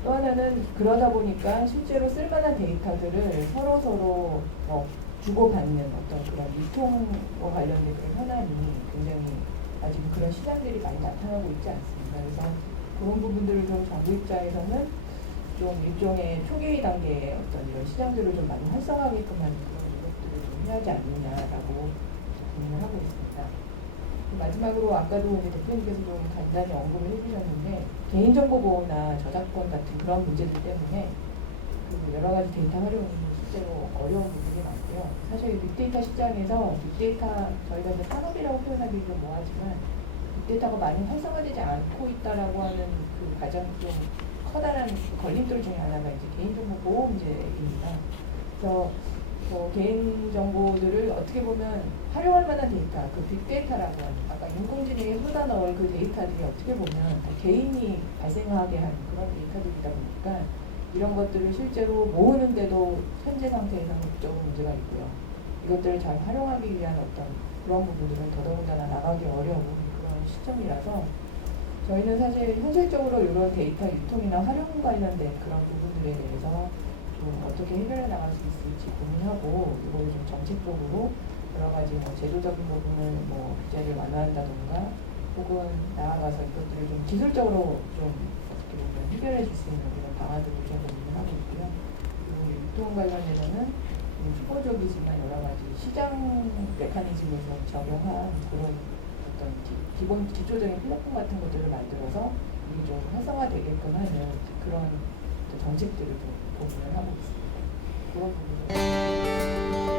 또 하나는 그러다 보니까 실제로 쓸만한 데이터들을 서로 주고받는 어떤 그런 유통과 관련된 그런 현안이 굉장히 아직 그런 시장들이 많이 나타나고 있지 않습니다. 그래서 그런 부분들을 좀 정부 입장에서는 좀 일종의 초기 단계의 어떤 이런 시장들을 좀 많이 활성화하게끔 하는 그런 노력들을 좀 해야 하지 않느냐라고 고민을 하고 있습니다. 마지막으로 아까도 이제 대표님께서 좀 간단히 언급을 해주셨는데 개인정보 보호나 저작권 같은 그런 문제들 때문에 여러 가지 데이터 활용이 실제로 어려운 부분이 많고요. 사실 빅데이터 시장에서 빅데이터 저희가 이제 산업이라고 표현하기 좀 뭐하지만 빅데이터가 많이 활성화되지 않고 있다라고 하는 그 가장 좀 커다란 걸림돌 중에 하나가 이제 개인정보 보호 문제입니다. 그래서 개인 정보들을 어떻게 보면 활용할 만한 데이터, 그 빅데이터라고 하는 아까 인공지능에 쏟아넣을 그 데이터들이 어떻게 보면 개인이 발생하게 한 그런 데이터들이다 보니까 이런 것들을 실제로 모으는데도 현재 상태에서는 국적으로 문제가 있고요. 이것들을 잘 활용하기 위한 어떤 그런 부분들은 더더군다나 나가기 어려운 그런 시점이라서 저희는 사실 현실적으로 이런 데이터 유통이나 활용 관련된 그런 부분들에 대해서 좀 어떻게 해결해 나갈 수 있을지 고민하고 이걸 좀 정책적으로 여러 가지 뭐 제도적인 부분을 뭐 규제를 완화한다던가 혹은 나아가서 이것들을 좀 기술적으로 좀 어떻게 보면 해결해 줄 수 있는 그런 방안들을 좀 고민을 하고 있고요. 그리고 유통 관련해서는 초보적이지만 여러 가지 시장 메커니즘을 좀 적용한 그런 어떤 기본 기초적인 플랫폼 같은 것들을 만들어서 이게 좀 활성화되게끔 하는 그런 정책들을 좀 고민을 하고 있습니다. 그런 부분을